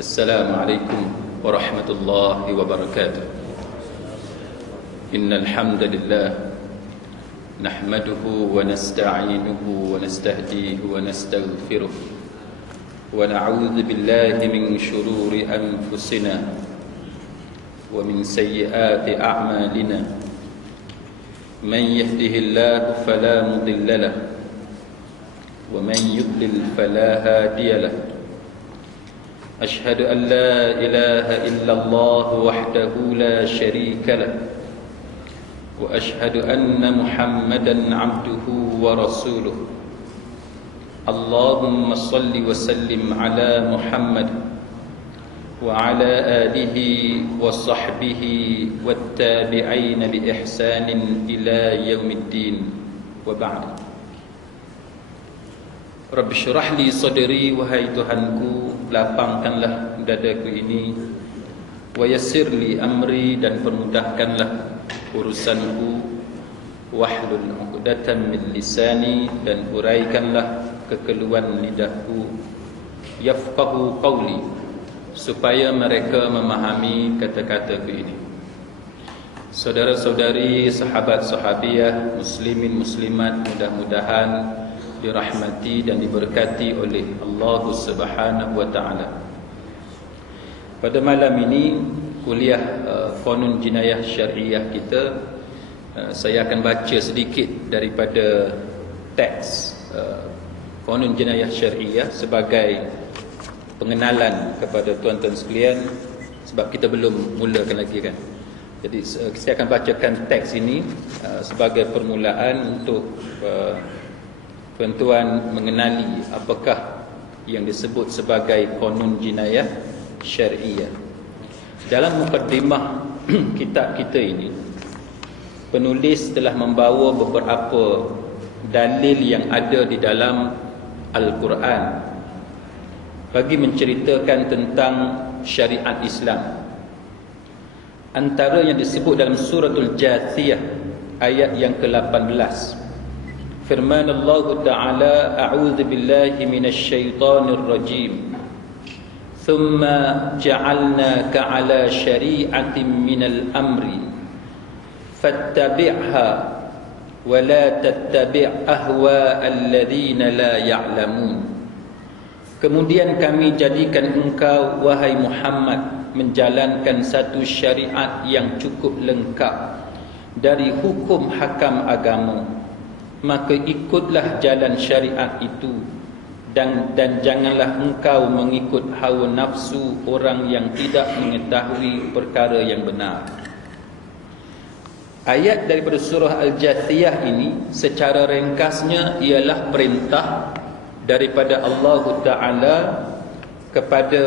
السلام عليكم ورحمة الله وبركاته. إن الحمد لله نحمده ونستعينه ونستهديه ونستغفره ونعوذ بالله من شرور أنفسنا ومن سيئات أعمالنا. من يهده الله فلا مضل له ومن يضلل فلا هادي له. أشهد أن لا إله إلا الله وحده لا شريك له وأشهد أن محمدا عبده ورسوله. اللهم صل وسلم على محمد وعلى آله وصحبه والتابعين بإحسان إلى يوم الدين وبعد. Rabbi syurah li sadri, wahai Tuhanku, lapangkanlah dadaku ini, wa yassir li amri, dan permudahkanlah urusanku, wahlul 'uqdatam min lisani, dan uraikanlah kekeluhan lidahku, yafqahu qawli, supaya mereka memahami kata-kataku ini. Saudara-saudari, sahabat-sahabiah, muslimin muslimat, mudah-mudahan dirahmati dan diberkati oleh Allah Subhanahu wa taala. Pada malam ini kuliah Qanun Jinayah Syariah kita, saya akan baca sedikit daripada teks Qanun Jinayah Syariah sebagai pengenalan kepada tuan-tuan sekalian, sebab kita belum mulakan lagi kan. Jadi saya akan bacakan teks ini sebagai permulaan untuk tuan-tuan mengenali apakah yang disebut sebagai Qanun Jinayah Syariah. Dalam mukaddimah kitab kita ini, penulis telah membawa beberapa dalil yang ada di dalam Al-Quran bagi menceritakan tentang syariat Islam. Antara yang disebut dalam suratul Jathiyah ayat yang ke-18, firman Allah Ta'ala, a'udzu billahi minasy syaithanir rajim, thumma ja'alnaka 'ala syari'atin minal amri fattabi'ha wa la tattabi' ahwa'al ladzina la ya'lamun. Kemudian kami jadikan engkau, wahai Muhammad, menjalankan satu syariat yang cukup lengkap dari hukum hakam agama, maka ikutlah jalan syariat itu, dan janganlah engkau mengikut hawa nafsu orang yang tidak mengetahui perkara yang benar. Ayat daripada surah Al-Jathiyah ini secara ringkasnya ialah perintah daripada Allah Ta'ala kepada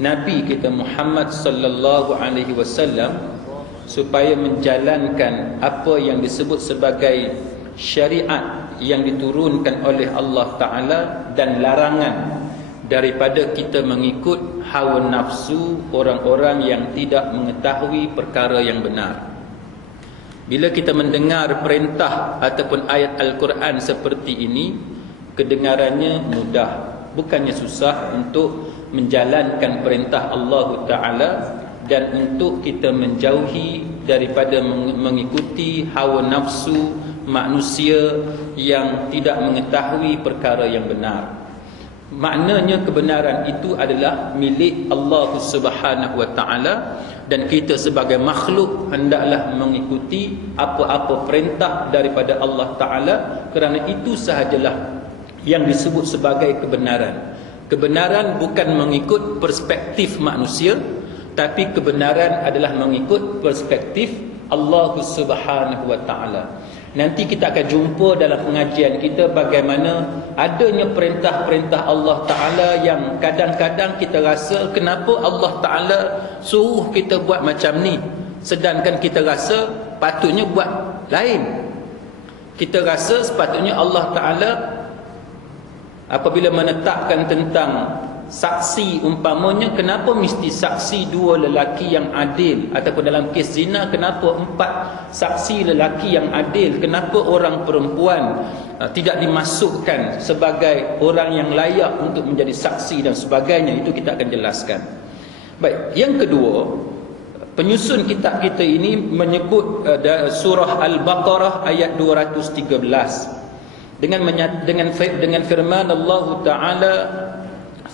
Nabi kita Muhammad sallallahu alaihi wasallam supaya menjalankan apa yang disebut sebagai syariat yang diturunkan oleh Allah Ta'ala, dan larangan daripada kita mengikut hawa nafsu orang-orang yang tidak mengetahui perkara yang benar. Bila kita mendengar perintah ataupun ayat Al-Quran seperti ini, kedengarannya mudah, bukannya susah untuk menjalankan perintah Allah Ta'ala dan untuk kita menjauhi daripada mengikuti hawa nafsu manusia yang tidak mengetahui perkara yang benar. Maknanya kebenaran itu adalah milik Allah Subhanahu wa taala, dan kita sebagai makhluk hendaklah mengikuti apa-apa perintah daripada Allah Ta'ala, kerana itu sahajalah yang disebut sebagai kebenaran. Kebenaran bukan mengikut perspektif manusia, tapi kebenaran adalah mengikut perspektif Allah Subhanahu wa taala. Nanti kita akan jumpa dalam pengajian kita bagaimana adanya perintah-perintah Allah Ta'ala yang kadang-kadang kita rasa kenapa Allah Ta'ala suruh kita buat macam ni, sedangkan kita rasa patutnya buat lain. Kita rasa sepatutnya Allah Ta'ala apabila menetapkan tentang saksi umpamanya, kenapa mesti saksi 2 lelaki yang adil? Ataupun dalam kes zina, kenapa 4 saksi lelaki yang adil? Kenapa orang perempuan tidak dimasukkan sebagai orang yang layak untuk menjadi saksi dan sebagainya? Itu kita akan jelaskan. Baik, yang kedua, penyusun kitab kita ini menyebut surah Al-Baqarah ayat 213 dengan firman Allah Taala,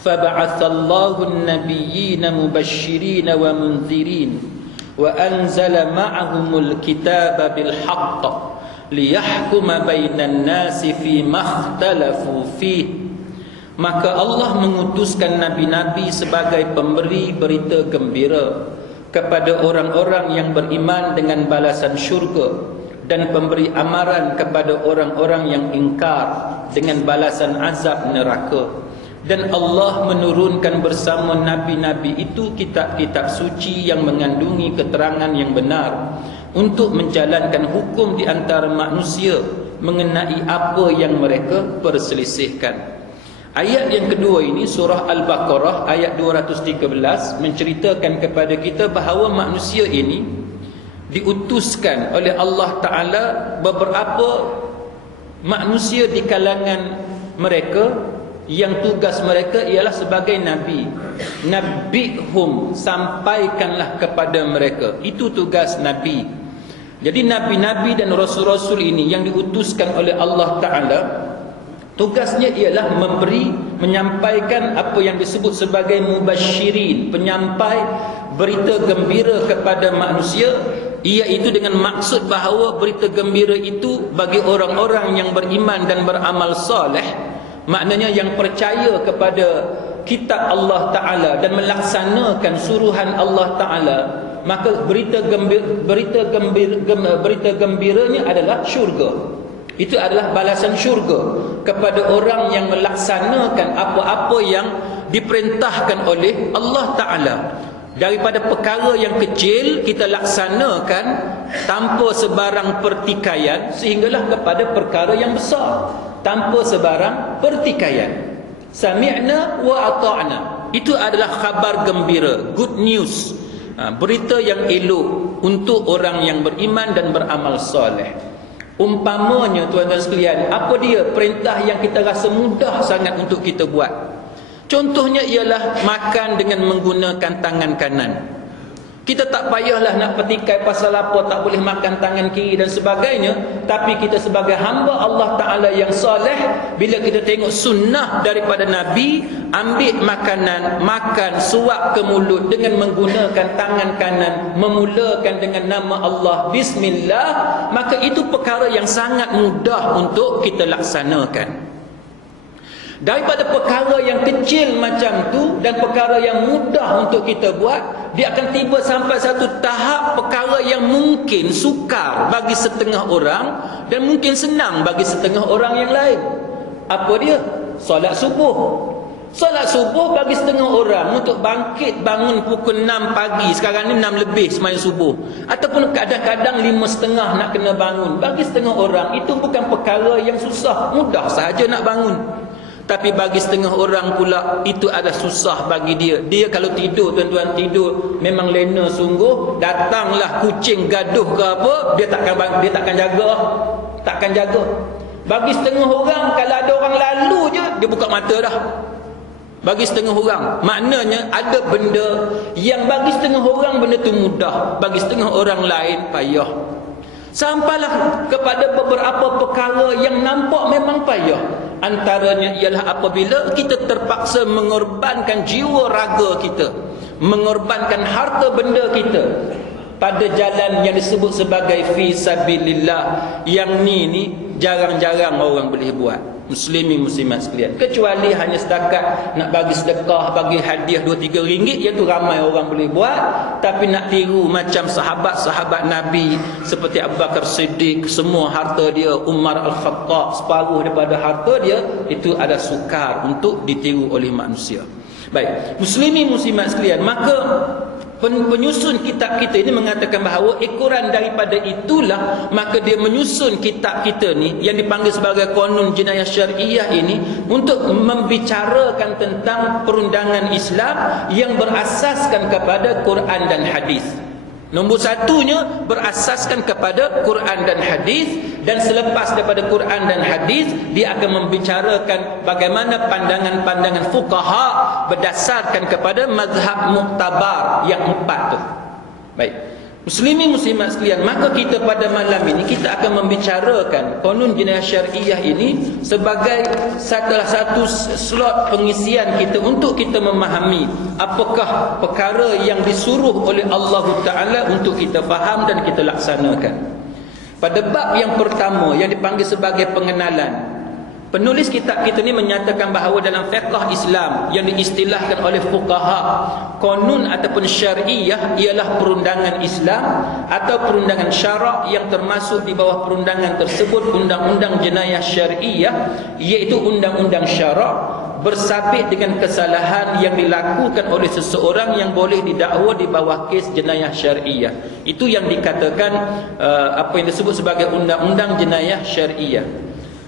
fab'atsallahu an-nabiyyina mubashshirina wa munzirin wa anzala ma'ahumul kitaba bil haqq liyahkuma bainan nasi fi makhtalafu fihi. Maka Allah mengutuskan nabi-nabi sebagai pemberi berita gembira kepada orang-orang yang beriman dengan balasan syurga, dan pemberi amaran kepada orang-orang yang ingkar dengan balasan azab neraka. Dan Allah menurunkan bersama nabi-nabi itu kitab-kitab suci yang mengandungi keterangan yang benar untuk menjalankan hukum di antara manusia mengenai apa yang mereka perselisihkan. Ayat yang kedua ini, surah Al-Baqarah ayat 213, menceritakan kepada kita bahawa manusia ini diutuskan oleh Allah Ta'ala beberapa manusia di kalangan mereka yang tugas mereka ialah sebagai nabi. Nabihum, sampaikanlah kepada mereka. Itu tugas nabi. Jadi nabi-nabi dan rasul-rasul ini yang diutuskan oleh Allah Ta'ala, tugasnya ialah menyampaikan apa yang disebut sebagai mubasyirin, penyampai berita gembira kepada manusia, iaitu dengan maksud bahawa berita gembira itu bagi orang-orang yang beriman dan beramal soleh, maknanya yang percaya kepada kitab Allah Ta'ala dan melaksanakan suruhan Allah Ta'ala, maka berita gembiranya adalah syurga. Itu adalah balasan syurga kepada orang yang melaksanakan apa-apa yang diperintahkan oleh Allah Ta'ala. Daripada perkara yang kecil kita laksanakan tanpa sebarang pertikaian, sehinggalah kepada perkara yang besar tanpa sebarang pertikaian. Sami'na wa ata'na, itu adalah khabar gembira, good news, berita yang elok untuk orang yang beriman dan beramal soleh. Umpamanya tuan-tuan sekalian, apa dia perintah yang kita rasa mudah sangat untuk kita buat? Contohnya ialah makan dengan menggunakan tangan kanan. Kita tak payahlah nak petikai pasal apa tak boleh makan tangan kiri dan sebagainya. Tapi kita sebagai hamba Allah Ta'ala yang soleh, bila kita tengok sunnah daripada Nabi, ambil makanan, makan, suap ke mulut dengan menggunakan tangan kanan, memulakan dengan nama Allah, Bismillah, maka itu perkara yang sangat mudah untuk kita laksanakan. Daripada perkara yang kecil macam tu dan perkara yang mudah untuk kita buat, dia akan tiba sampai satu tahap perkara yang mungkin sukar bagi setengah orang dan mungkin senang bagi setengah orang yang lain. Apa dia? Solat subuh. Solat subuh bagi setengah orang untuk bangkit bangun pukul 6 pagi, sekarang ni 6 lebih sembahyang subuh, ataupun kadang-kadang 5.30 nak kena bangun, bagi setengah orang itu bukan perkara yang susah, mudah sahaja nak bangun. Tapi bagi setengah orang pula itu adalah susah bagi dia. Dia kalau tidur, tuan-tuan, tidur memang lena sungguh, datanglah kucing gaduh ke apa, dia takkan jaga. Bagi setengah orang, kalau ada orang lalu je dia buka mata dah. Bagi setengah orang, maknanya ada benda yang bagi setengah orang benda tu mudah, bagi setengah orang lain payah. Sampailah kepada beberapa perkara yang nampak memang payah. Antaranya ialah apabila kita terpaksa mengorbankan jiwa raga kita, mengorbankan harta benda kita pada jalan yang disebut sebagai fi sabilillah. Yang ni jarang-jarang orang boleh buat, muslimin muslimat sekalian, kecuali hanya setakat nak bagi sedekah, bagi hadiah 2-3 ringgit, yang tu ramai orang boleh buat. Tapi nak tiru macam sahabat-sahabat Nabi seperti Abu Bakar Siddiq, semua harta dia, Umar Al-Khattab separuh daripada harta dia, itu ada sukar untuk ditiru oleh manusia. Baik, muslimin muslimat sekalian, maka penyusun kitab kita ini mengatakan bahawa ekoran daripada itulah, maka dia menyusun kitab kita ni yang dipanggil sebagai Qanun Jenayah Syariah ini untuk membicarakan tentang perundangan Islam yang berasaskan kepada Quran dan hadis. Nombor satunya berasaskan kepada Quran dan hadis, dan selepas daripada Quran dan hadis dia akan membicarakan bagaimana pandangan-pandangan fuqaha berdasarkan kepada mazhab muktabar yang 4 tu. Baik. Muslimin muslimat sekalian, maka kita pada malam ini kita akan membicarakan Qanun Jenayah Syariah ini sebagai salah satu slot pengisian kita untuk kita memahami apakah perkara yang disuruh oleh Allah Ta'ala untuk kita faham dan kita laksanakan. Pada bab yang pertama yang dipanggil sebagai pengenalan, penulis kitab kita ni menyatakan bahawa dalam fiqh Islam yang diistilahkan oleh fuqaha, qanun ataupun syariah ialah perundangan Islam atau perundangan syarak yang termasuk di bawah perundangan tersebut undang-undang jenayah syariah, iaitu undang-undang syarak bersabit dengan kesalahan yang dilakukan oleh seseorang yang boleh didakwa di bawah kes jenayah syariah. Itu yang dikatakan apa yang disebut sebagai undang-undang jenayah syariah.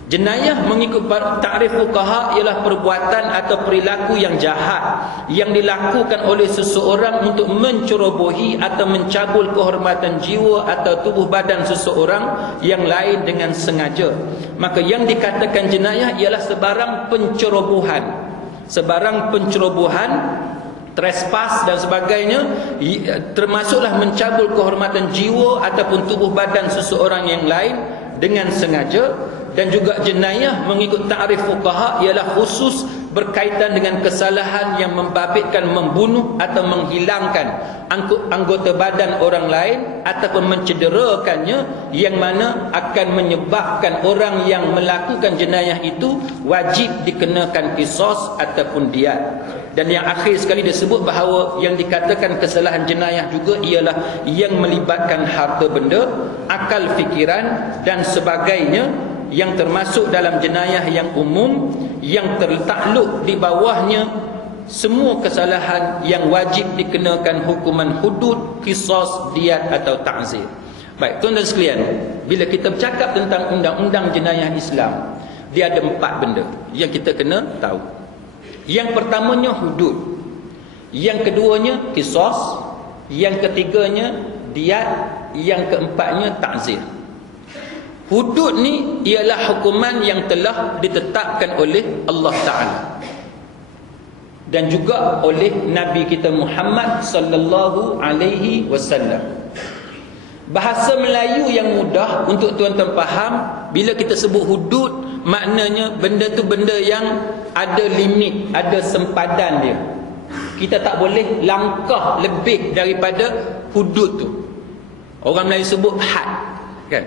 Jenayah mengikut takrif fuqaha ialah perbuatan atau perilaku yang jahat yang dilakukan oleh seseorang untuk mencerobohi atau mencabul kehormatan jiwa atau tubuh badan seseorang yang lain dengan sengaja. Maka yang dikatakan jenayah ialah sebarang pencerobohan, trespass dan sebagainya, termasuklah mencabul kehormatan jiwa ataupun tubuh badan seseorang yang lain dengan sengaja. Dan juga jenayah mengikut takrif fuqaha ialah khusus berkaitan dengan kesalahan yang membabitkan membunuh atau menghilangkan anggota badan orang lain ataupun mencederakannya, yang mana akan menyebabkan orang yang melakukan jenayah itu wajib dikenakan qisas ataupun diat. Dan yang akhir sekali disebut bahawa yang dikatakan kesalahan jenayah juga ialah yang melibatkan harta benda, akal fikiran dan sebagainya, yang termasuk dalam jenayah yang umum yang tertakluk di bawahnya semua kesalahan yang wajib dikenakan hukuman hudud, qisas, diat atau ta'zir. Baik, tuan-tuan sekalian, bila kita bercakap tentang undang-undang jenayah Islam, dia ada 4 benda yang kita kena tahu. Yang pertamanya hudud, yang keduanya qisas, yang ketiganya diat, yang keempatnya ta'zir. Hudud ni ialah hukuman yang telah ditetapkan oleh Allah Ta'ala dan juga oleh Nabi kita Muhammad sallallahu alaihi wasallam. Bahasa Melayu yang mudah untuk tuan-tuan faham, bila kita sebut hudud, maknanya benda tu benda yang ada limit, ada sempadan dia. Kita tak boleh langkah lebih daripada hudud tu. Orang Melayu sebut had, kan?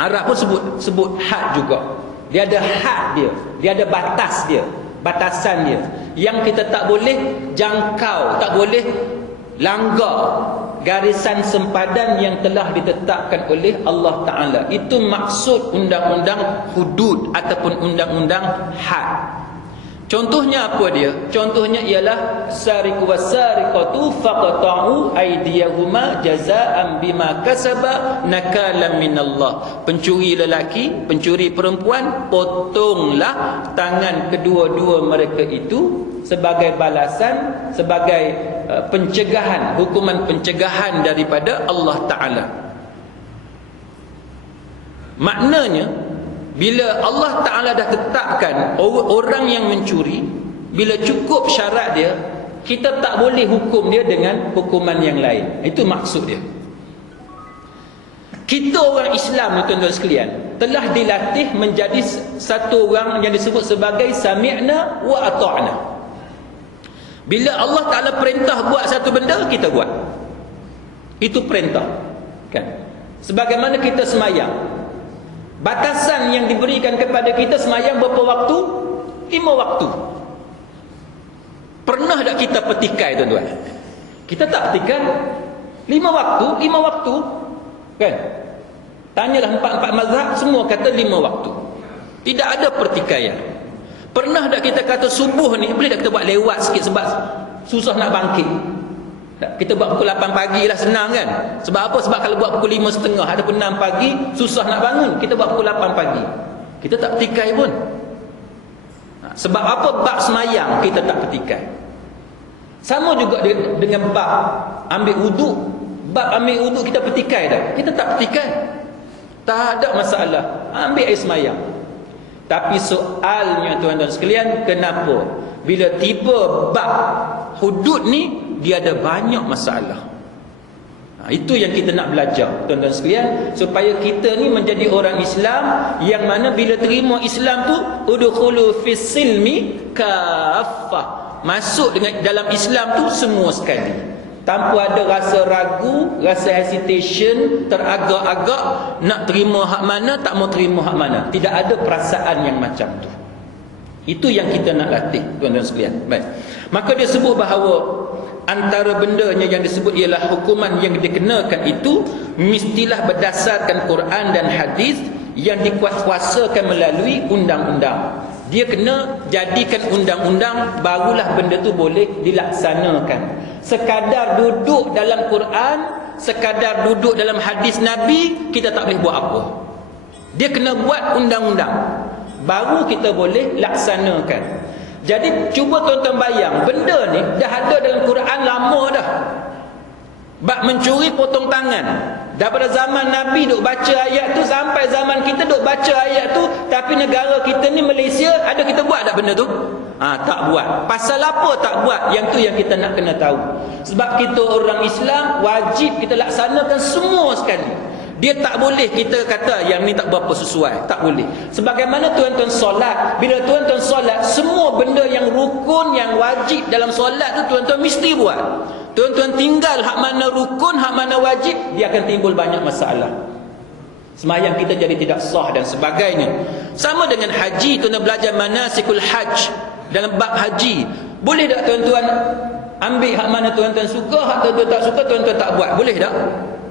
Arab pun sebut had juga. Dia ada had dia, dia ada batas dia, batasan dia yang kita tak boleh jangkau, tak boleh langgar garisan sempadan yang telah ditetapkan oleh Allah Ta'ala. Itu maksud undang-undang hudud ataupun undang-undang had. Contohnya apa dia? Contohnya ialah sariqu wasariqatu faqta'u aydiyahuma jazaa'an bima kasaba nakalan minallah. Pencuri lelaki, pencuri perempuan, potonglah tangan kedua-dua mereka itu sebagai balasan, sebagai pencegahan, hukuman pencegahan daripada Allah Ta'ala. Maknanya, bila Allah Ta'ala dah tetapkan orang yang mencuri, bila cukup syarat dia, kita tak boleh hukum dia dengan hukuman yang lain. Itu maksud dia. Kita orang Islam, tuan-tuan sekalian, telah dilatih menjadi satu orang yang disebut sebagai sami'na wa ata'na. Bila Allah Ta'ala perintah buat satu benda, kita buat. Itu perintah, kan? Sebagaimana kita semayang, batasan yang diberikan kepada kita semayang berapa waktu? 5 waktu. Pernah tak kita petikai, tuan-tuan? Kita tak petikai. 5 waktu, kan? Tanyalah 4 mazhab, semua kata 5 waktu. Tidak ada pertikaian. Pernah tak kita kata subuh ni boleh tak kita buat lewat sikit sebab susah nak bangkit? Kita buat pukul 8 pagi lah, senang kan? Sebab apa? Sebab kalau buat pukul 5.30 ataupun 6 pagi, susah nak bangun. Kita buat pukul 8 pagi, kita tak petikai pun. Sebab apa? Bab semayang kita tak petikai. Sama juga dengan bab ambil wuduk. Bab ambil wuduk kita petikai dah, kita tak petikai. Tak ada masalah, ambil air semayang. Tapi soalnya tuan-tuan sekalian, kenapa bila tiba bab hudud ni, dia ada banyak masalah. Itu yang kita nak belajar tuan-tuan sekalian, supaya kita ni menjadi orang Islam yang mana bila terima Islam tu, udkhulu fis silmi kaffah, masuk dengan dalam Islam tu semua sekali, tanpa ada rasa ragu, rasa hesitation, teragak-agak nak terima hak mana, tak mau terima hak mana. Tidak ada perasaan yang macam tu. Itu yang kita nak latih tuan-tuan sekalian. Baik. Maka dia sebut bahawa antara bendanya yang disebut ialah hukuman yang dikenakan itu mestilah berdasarkan Quran dan hadis yang dikuatkuasakan melalui undang-undang. Dia kena jadikan undang-undang, barulah benda tu boleh dilaksanakan. Sekadar duduk dalam Quran, sekadar duduk dalam hadis Nabi, kita tak boleh buat apa. Dia kena buat undang-undang, baru kita boleh laksanakan. Jadi cuba tuan-tuan bayang, benda ni dah ada dalam Quran lama dah. Bab mencuri potong tangan, daripada zaman Nabi duk baca ayat tu sampai zaman kita duk baca ayat tu. Tapi negara kita ni Malaysia, ada kita buat tak benda tu? Tak buat. Pasal apa tak buat? Yang tu yang kita nak kena tahu. Sebab kita orang Islam, wajib kita laksanakan semua sekali. Dia tak boleh kita kata yang ni tak berapa sesuai, tak boleh. Sebagaimana tuan-tuan solat, bila tuan-tuan solat, semua benda yang rukun, yang wajib dalam solat tu tuan-tuan mesti buat. Tuan-tuan tinggal hak mana rukun, hak mana wajib, dia akan timbul banyak masalah. Semayang kita jadi tidak sah dan sebagainya. Sama dengan haji, tuan-tuan belajar manasikul hajj dalam bab haji. Boleh tak tuan-tuan ambil hak mana tuan-tuan suka, hak tuan-tuan tak suka tuan-tuan tak buat? Boleh tak?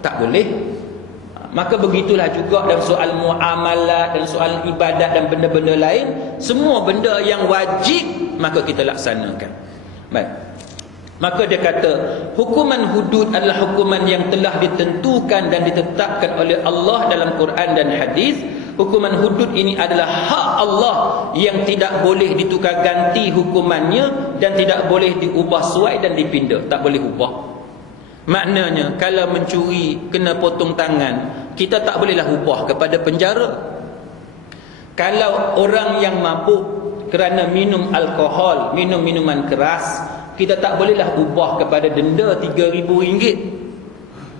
Tak boleh. Maka begitulah juga dalam soal muamalat dan soal ibadat dan benda-benda lain. Semua benda yang wajib maka kita laksanakan. Baik. Maka dia kata hukuman hudud adalah hukuman yang telah ditentukan dan ditetapkan oleh Allah dalam Quran dan hadis. Hukuman hudud ini adalah hak Allah yang tidak boleh ditukar ganti hukumannya dan tidak boleh diubah suai dan dipindah. Tak boleh ubah. Maknanya kalau mencuri kena potong tangan, kita tak bolehlah ubah kepada penjara. Kalau orang yang mabuk kerana minum alkohol, minum minuman keras, kita tak bolehlah ubah kepada denda RM3,000.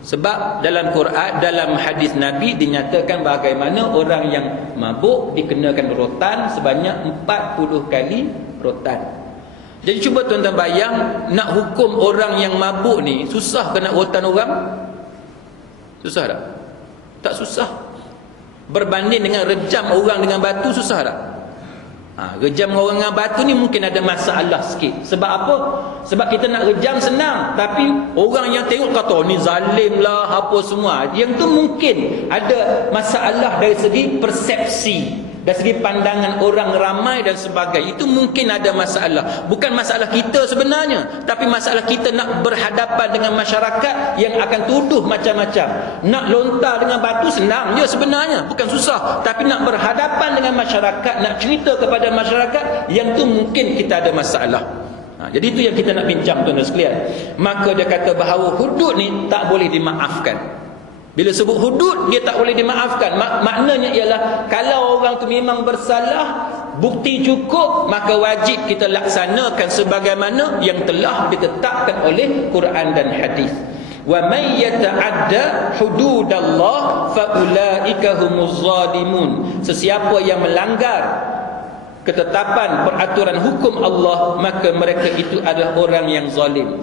Sebab dalam Quran, dalam hadis Nabi dinyatakan bagaimana orang yang mabuk dikenakan rotan sebanyak 40 kali rotan. Jadi cuba tuan-tuan bayang, nak hukum orang yang mabuk ni, susah ke nak rotan orang? Susah tak? Tak susah. Berbanding dengan rejam orang dengan batu, susah tak? Rejam orang dengan batu ni mungkin ada masalah sikit. Sebab apa? Sebab kita nak rejam senang, tapi orang yang tengok kata ni zalim lah apa semua. Yang tu mungkin ada masalah dari segi persepsi, dari segi pandangan orang ramai dan sebagainya. Itu mungkin ada masalah. Bukan masalah kita sebenarnya, tapi masalah kita nak berhadapan dengan masyarakat yang akan tuduh macam-macam. Nak lontar dengan batu senang je sebenarnya, bukan susah. Tapi nak berhadapan dengan masyarakat, nak cerita kepada masyarakat, yang tu mungkin kita ada masalah. Jadi itu yang kita nak bincang tuan-tuan sekalian. Maka dia kata bahawa hudud ni tak boleh dimaafkan. Bila sebut hudud, dia tak boleh dimaafkan. Maknanya ialah kalau orang tu memang bersalah, bukti cukup, maka wajib kita laksanakan sebagaimana yang telah ditetapkan oleh Quran dan hadis. Wa may yata'adda hududallah fa ulaika humuz zalimun. Sesiapa yang melanggar ketetapan peraturan hukum Allah, maka mereka itu adalah orang yang zalim.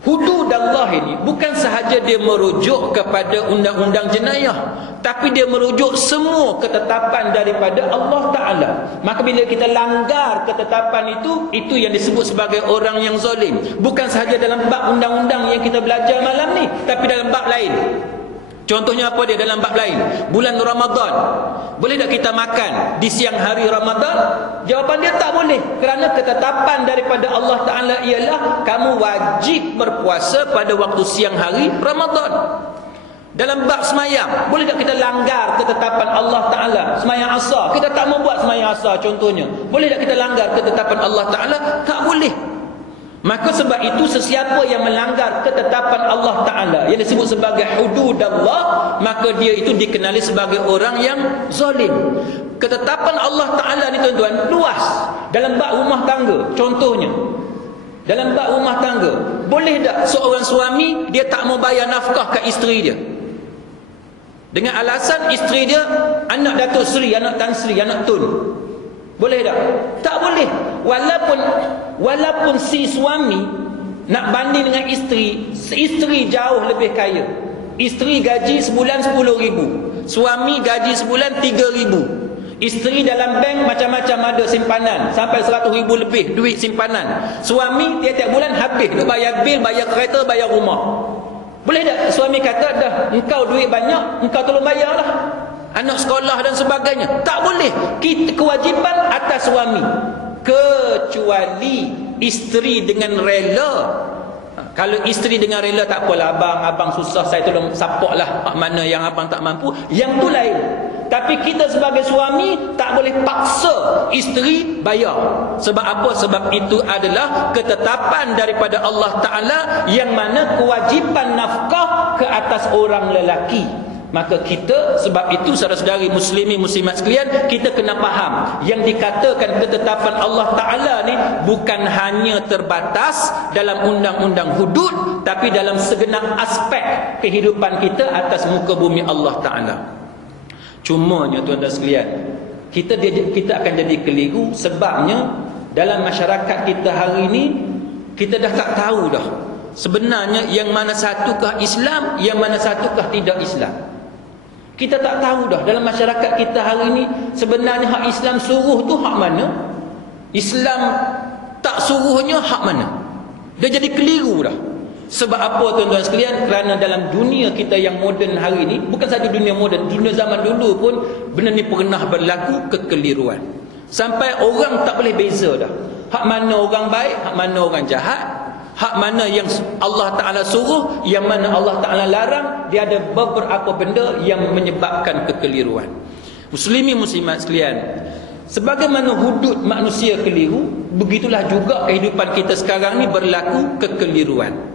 Hudud Allah ini bukan sahaja dia merujuk kepada undang-undang jenayah, tapi dia merujuk semua ketetapan daripada Allah Ta'ala. Maka bila kita langgar ketetapan itu yang disebut sebagai orang yang zalim. Bukan sahaja dalam bab undang-undang yang kita belajar malam ni, tapi dalam bab lain. Contohnya apa dia dalam bab lain? Bulan Ramadan. Boleh tak kita makan di siang hari Ramadan? Jawapan dia tak boleh. Kerana ketetapan daripada Allah Ta'ala ialah kamu wajib berpuasa pada waktu siang hari Ramadan. Dalam bab semayang, boleh tak kita langgar ketetapan Allah Ta'ala? Semayang asar, kita tak mau buat semayang asar contohnya. Boleh tak kita langgar ketetapan Allah Ta'ala? Tak boleh. Maka sebab itu sesiapa yang melanggar ketetapan Allah Ta'ala yang disebut sebagai hudud Allah, maka dia itu dikenali sebagai orang yang zalim. Ketetapan Allah Ta'ala ni tuan-tuan luas. Dalam bab rumah tangga contohnya, dalam bab rumah tangga, boleh tak seorang suami dia tak mau bayar nafkah ke isteri dia dengan alasan isteri dia anak Datuk Seri, anak Tan Sri, anak Tun? Boleh tak? Tak boleh. Walaupun si suami nak banding dengan isteri jauh lebih kaya. Isteri gaji sebulan 10,000, suami gaji sebulan 3,000. Isteri dalam bank macam-macam ada simpanan, sampai 100,000 lebih duit simpanan. Suami tiap-tiap bulan habis duk bayar bil, bayar kereta, bayar rumah. Boleh tak suami kata, dah engkau duit banyak, engkau tolong bayarlah anak sekolah dan sebagainya? Tak boleh. Kewajipan atas suami, kecuali isteri dengan rela. Kalau isteri dengan rela, tak apalah abang susah, saya tolong support lah. Mana yang abang tak mampu, yang tu lain. Tapi kita sebagai suami tak boleh paksa isteri bayar. Sebab apa? Sebab itu adalah ketetapan daripada Allah Ta'ala yang mana kewajipan nafkah ke atas orang lelaki. Maka kita, sebab itu saudara-saudari muslimi muslimat sekalian, kita kena faham yang dikatakan ketetapan Allah Ta'ala ni bukan hanya terbatas dalam undang-undang hudud, tapi dalam segenap aspek kehidupan kita atas muka bumi Allah Ta'ala. Cumanya tuan-tuan sekalian, kita akan jadi keliru. Sebabnya dalam masyarakat kita hari ini, kita dah tak tahu dah sebenarnya yang mana satukah Islam, yang mana satukah tidak Islam. Kita tak tahu dah dalam masyarakat kita hari ini sebenarnya hak Islam suruh tu hak mana, Islam tak suruhnya hak mana. Dia jadi keliru dah. Sebab apa tuan-tuan sekalian? Kerana dalam dunia kita yang moden hari ini, bukan saja dunia moden, dunia zaman dulu pun benda ni pernah berlaku kekeliruan. Sampai orang tak boleh beza dah hak mana orang baik, hak mana orang jahat, hak mana yang Allah Ta'ala suruh, yang mana Allah Ta'ala larang. Dia ada beberapa benda yang menyebabkan kekeliruan. Muslimi muslimat sekalian, sebagaimana hudud manusia keliru, begitulah juga kehidupan kita sekarang ni berlaku kekeliruan.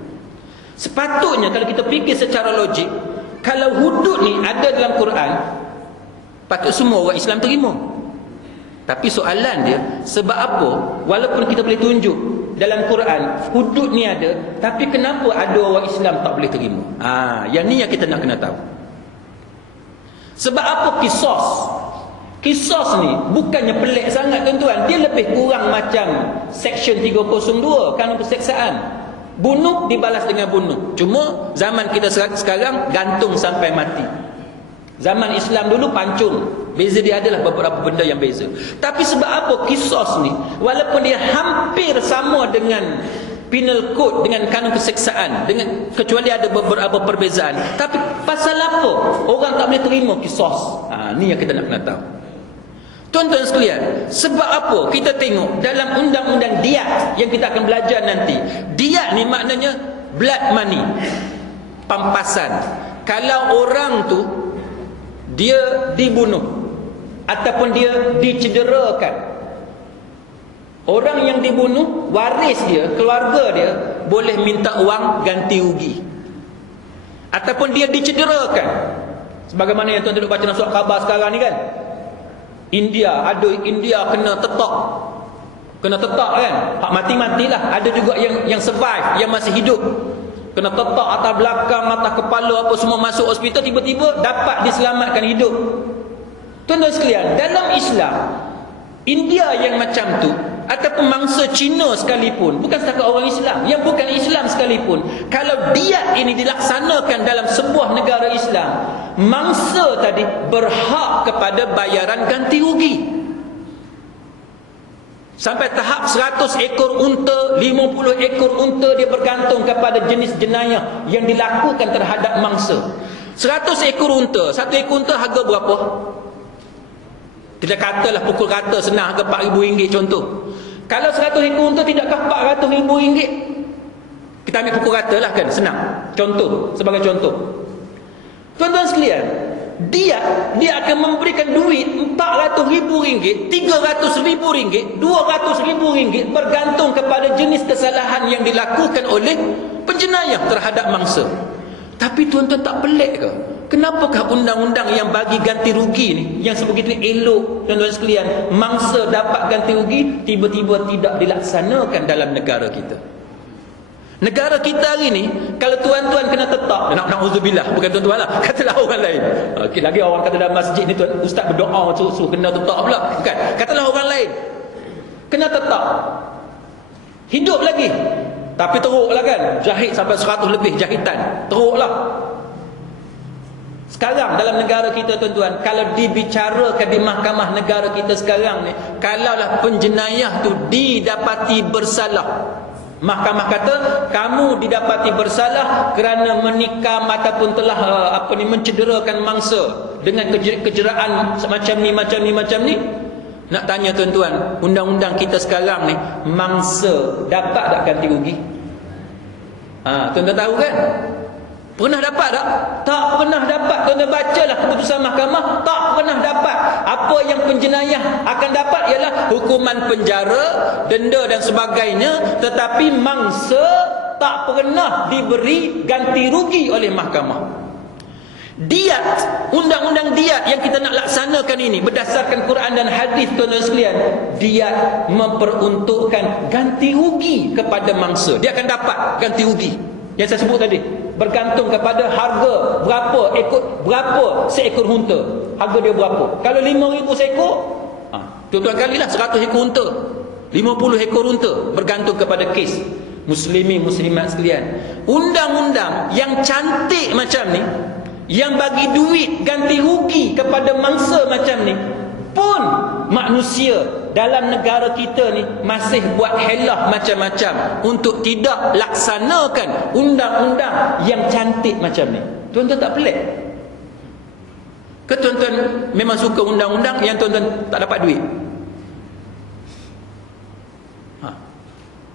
Sepatutnya kalau kita fikir secara logik, kalau hudud ni ada dalam Quran, patut semua orang Islam terima. Tapi soalan dia, sebab apa walaupun kita boleh tunjuk dalam Quran hudud ni ada, tapi kenapa ada orang Islam tak boleh terima? Yang ni yang kita nak kena tahu. Sebab apa kisos? Kisos ni bukannya pelik sangat tuan-tuan. Dia lebih kurang macam Section 302, kanun perseksaan. Bunuh dibalas dengan bunuh. Cuma zaman kita sekarang gantung sampai mati. Zaman Islam dulu pancung. Beza dia adalah beberapa benda yang beza. Tapi sebab apa kisos ni, walaupun dia hampir sama dengan penal code, dengan kanun perseksaan, dengan kecuali ada beberapa perbezaan, tapi pasal apa orang tak boleh terima kisos? Ni yang kita nak kena tahu. Tuan-tuan sekalian, sebab apa kita tengok dalam undang-undang diat yang kita akan belajar nanti, diat ni maknanya blood money, pampasan. Kalau orang tu dia dibunuh ataupun dia dicederakan, orang yang dibunuh, waris dia, keluarga dia boleh minta wang ganti rugi. Ataupun dia dicederakan, sebagaimana yang tuan duduk baca dalam surat khabar sekarang ni kan, India kena tetak kan, hak mati-matilah. Ada juga yang survive, yang masih hidup, kena tetak atas belakang, atas kepala, apa semua, masuk hospital, tiba-tiba dapat diselamatkan hidup. Tuan-tuan sekalian, dalam Islam, India yang macam tu, ataupun mangsa Cina sekalipun, bukan setakat orang Islam, yang bukan Islam sekalipun, kalau diat ini dilaksanakan dalam sebuah negara Islam, mangsa tadi berhak kepada bayaran ganti rugi. Sampai tahap 100 ekor unta, 50 ekor unta, dia bergantung kepada jenis jenayah yang dilakukan terhadap mangsa. 100 ekor unta, satu ekor unta harga berapa? Kita katalah pukul kata senang, harga RM4,000 contoh. Kalau 100 ekor unta, tidakkah RM400,000? Kita ambil pukul kata lah kan, senang. Contoh, sebagai contoh. Tuan-tuan sekalian, dia akan memberikan duit RM400,000, RM300,000, RM200,000, bergantung kepada jenis kesalahan yang dilakukan oleh penjenayah terhadap mangsa. Tapi tuan-tuan tak pelik ke? Kenapakah undang-undang yang bagi ganti rugi ni, yang sebegitu elok tuan-tuan sekalian, mangsa dapat ganti rugi, tiba-tiba tidak dilaksanakan dalam negara kita? Negara kita hari ni, kalau tuan-tuan kena tetap, na'udzubillah, bukan tuan-tuan lah, katalah orang lain. Lagi orang kata dalam masjid ni, tuan ustaz berdoa suruh kena tetap pula, bukan. Katalah orang lain kena tetap, hidup lagi, tapi teruklah kan, jahit sampai 100 lebih jahitan, teruklah. Sekarang dalam negara kita tuan-tuan, kalau dibicarakan di mahkamah negara kita sekarang ni, kalaulah penjenayah tu didapati bersalah, mahkamah kata kamu didapati bersalah kerana menikam ataupun telah mencederakan mangsa dengan kejeraan macam ni. Nak tanya tuan-tuan, undang-undang kita sekarang ni, mangsa dapat tak ganti rugi? Tuan-tuan tahu kan? Pernah dapat tak? Tak pernah dapat. Tuan-tuan bacalah keputusan mahkamah, tak pernah dapat. Apa yang penjenayah akan dapat ialah hukuman penjara, denda dan sebagainya, tetapi mangsa tak pernah diberi ganti rugi oleh mahkamah. Diat, undang-undang diat yang kita nak laksanakan ini berdasarkan Quran dan hadis tuan-tuan sekalian, diat memperuntukkan ganti rugi kepada mangsa. Dia akan dapat ganti rugi yang saya sebut tadi, bergantung kepada harga berapa seekor unta, harga dia berapa. Kalau 5,000 seekor, tuan-tuan kalilah 100 ekor unta, 50 ekor unta, bergantung kepada kes. Muslimin muslimat sekalian, undang-undang yang cantik macam ni, yang bagi duit ganti rugi kepada mangsa macam ni, pun manusia dalam negara kita ni masih buat helah macam-macam untuk tidak laksanakan undang-undang yang cantik macam ni. Tuan-tuan tak pelik ke? Tuan-tuan memang suka undang-undang yang tuan-tuan tak dapat duit?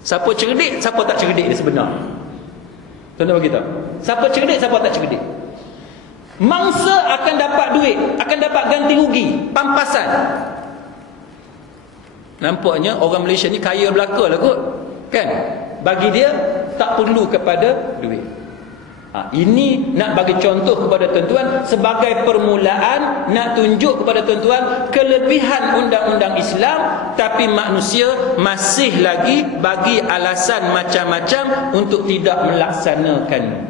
Siapa cerdik, siapa tak cerdik dia sebenarnya? Tuan-tuan beritahu, siapa cerdik, siapa tak cerdik? Mangsa akan dapat duit, akan dapat ganti rugi, pampasan. Nampaknya orang Malaysia ni kaya belaka lah kot, kan? Bagi dia tak perlu kepada duit. Ini nak bagi contoh kepada tuan-tuan sebagai permulaan, nak tunjuk kepada tuan-tuan kelebihan undang-undang Islam, tapi manusia masih lagi bagi alasan macam-macam untuk tidak melaksanakan.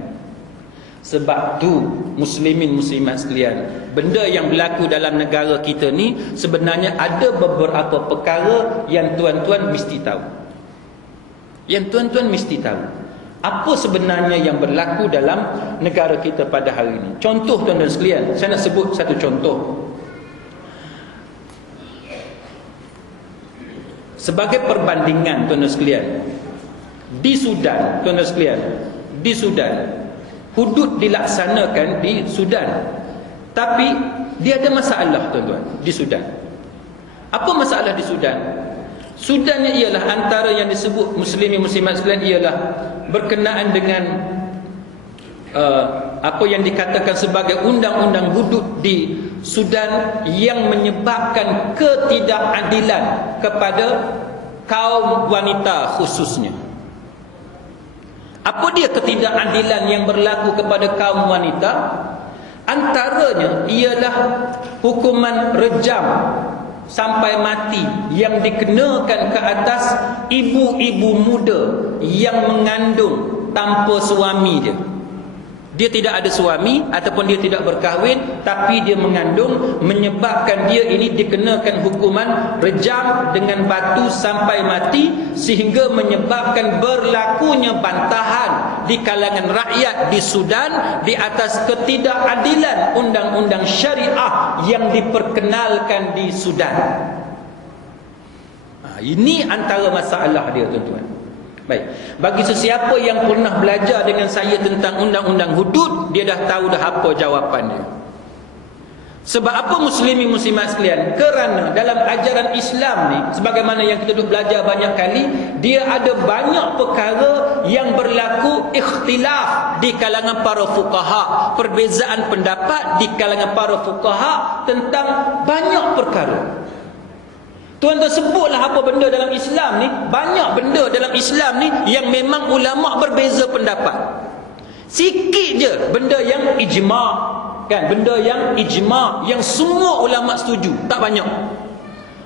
Sebab tu muslimin muslimat sekalian, benda yang berlaku dalam negara kita ni sebenarnya ada beberapa perkara yang tuan-tuan mesti tahu. Yang tuan-tuan mesti tahu apa sebenarnya yang berlaku dalam negara kita pada hari ini. Contoh tuan-tuan sekalian, saya nak sebut satu contoh. Sebagai perbandingan tuan-tuan sekalian, di Sudan, tuan-tuan sekalian, di Sudan, hudud dilaksanakan di Sudan, tapi dia ada masalah tuan-tuan di Sudan. Apa masalah di Sudan? Sudan ni ialah antara yang disebut muslimin muslimat sekalian, ialah berkenaan dengan apa yang dikatakan sebagai undang-undang hudud di Sudan yang menyebabkan ketidakadilan kepada kaum wanita khususnya. Apa dia ketidakadilan yang berlaku kepada kaum wanita? Antaranya ialah hukuman rejam sampai mati yang dikenakan ke atas ibu-ibu muda yang mengandung tanpa suami dia. Dia tidak ada suami ataupun dia tidak berkahwin, tapi dia mengandung, menyebabkan dia ini dikenakan hukuman rejam dengan batu sampai mati, sehingga menyebabkan berlakunya bantahan di kalangan rakyat di Sudan di atas ketidakadilan undang-undang syariah yang diperkenalkan di Sudan. Ini antara masalah dia tuan-tuan. Baik. Bagi sesiapa yang pernah belajar dengan saya tentang undang-undang hudud, dia dah tahu dah apa jawapan dia. Sebab apa muslimin muslimat sekalian? Kerana dalam ajaran Islam ni, sebagaimana yang kita dah belajar banyak kali, dia ada banyak perkara yang berlaku ikhtilaf di kalangan para fuqaha, perbezaan pendapat di kalangan para fuqaha tentang banyak perkara. Tuan-tuan sebutlah apa benda dalam Islam ni, banyak benda dalam Islam ni yang memang ulama berbeza pendapat. Sikit je benda yang ijma', kan, benda yang ijma', yang semua ulama setuju, tak banyak.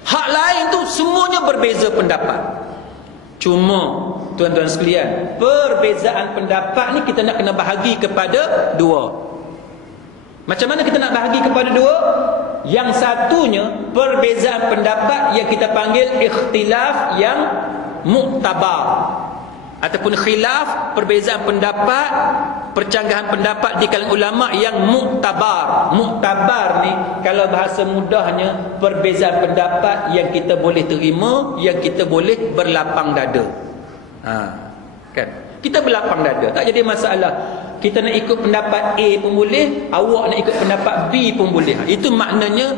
Hak lain tu semuanya berbeza pendapat. Cuma tuan-tuan sekalian, perbezaan pendapat ni kita nak kena bahagi kepada dua. Macam mana kita nak bahagi kepada dua? Yang satunya perbezaan pendapat yang kita panggil ikhtilaf yang muktabar, ataupun khilaf, perbezaan pendapat, percanggahan pendapat di kalangan ulama yang muktabar. Muktabar ni kalau bahasa mudahnya perbezaan pendapat yang kita boleh terima, yang kita boleh berlapang dada. Kan? Kita berlapang dada, tak jadi masalah. Kita nak ikut pendapat A pun boleh, awak nak ikut pendapat B pun boleh. Itu maknanya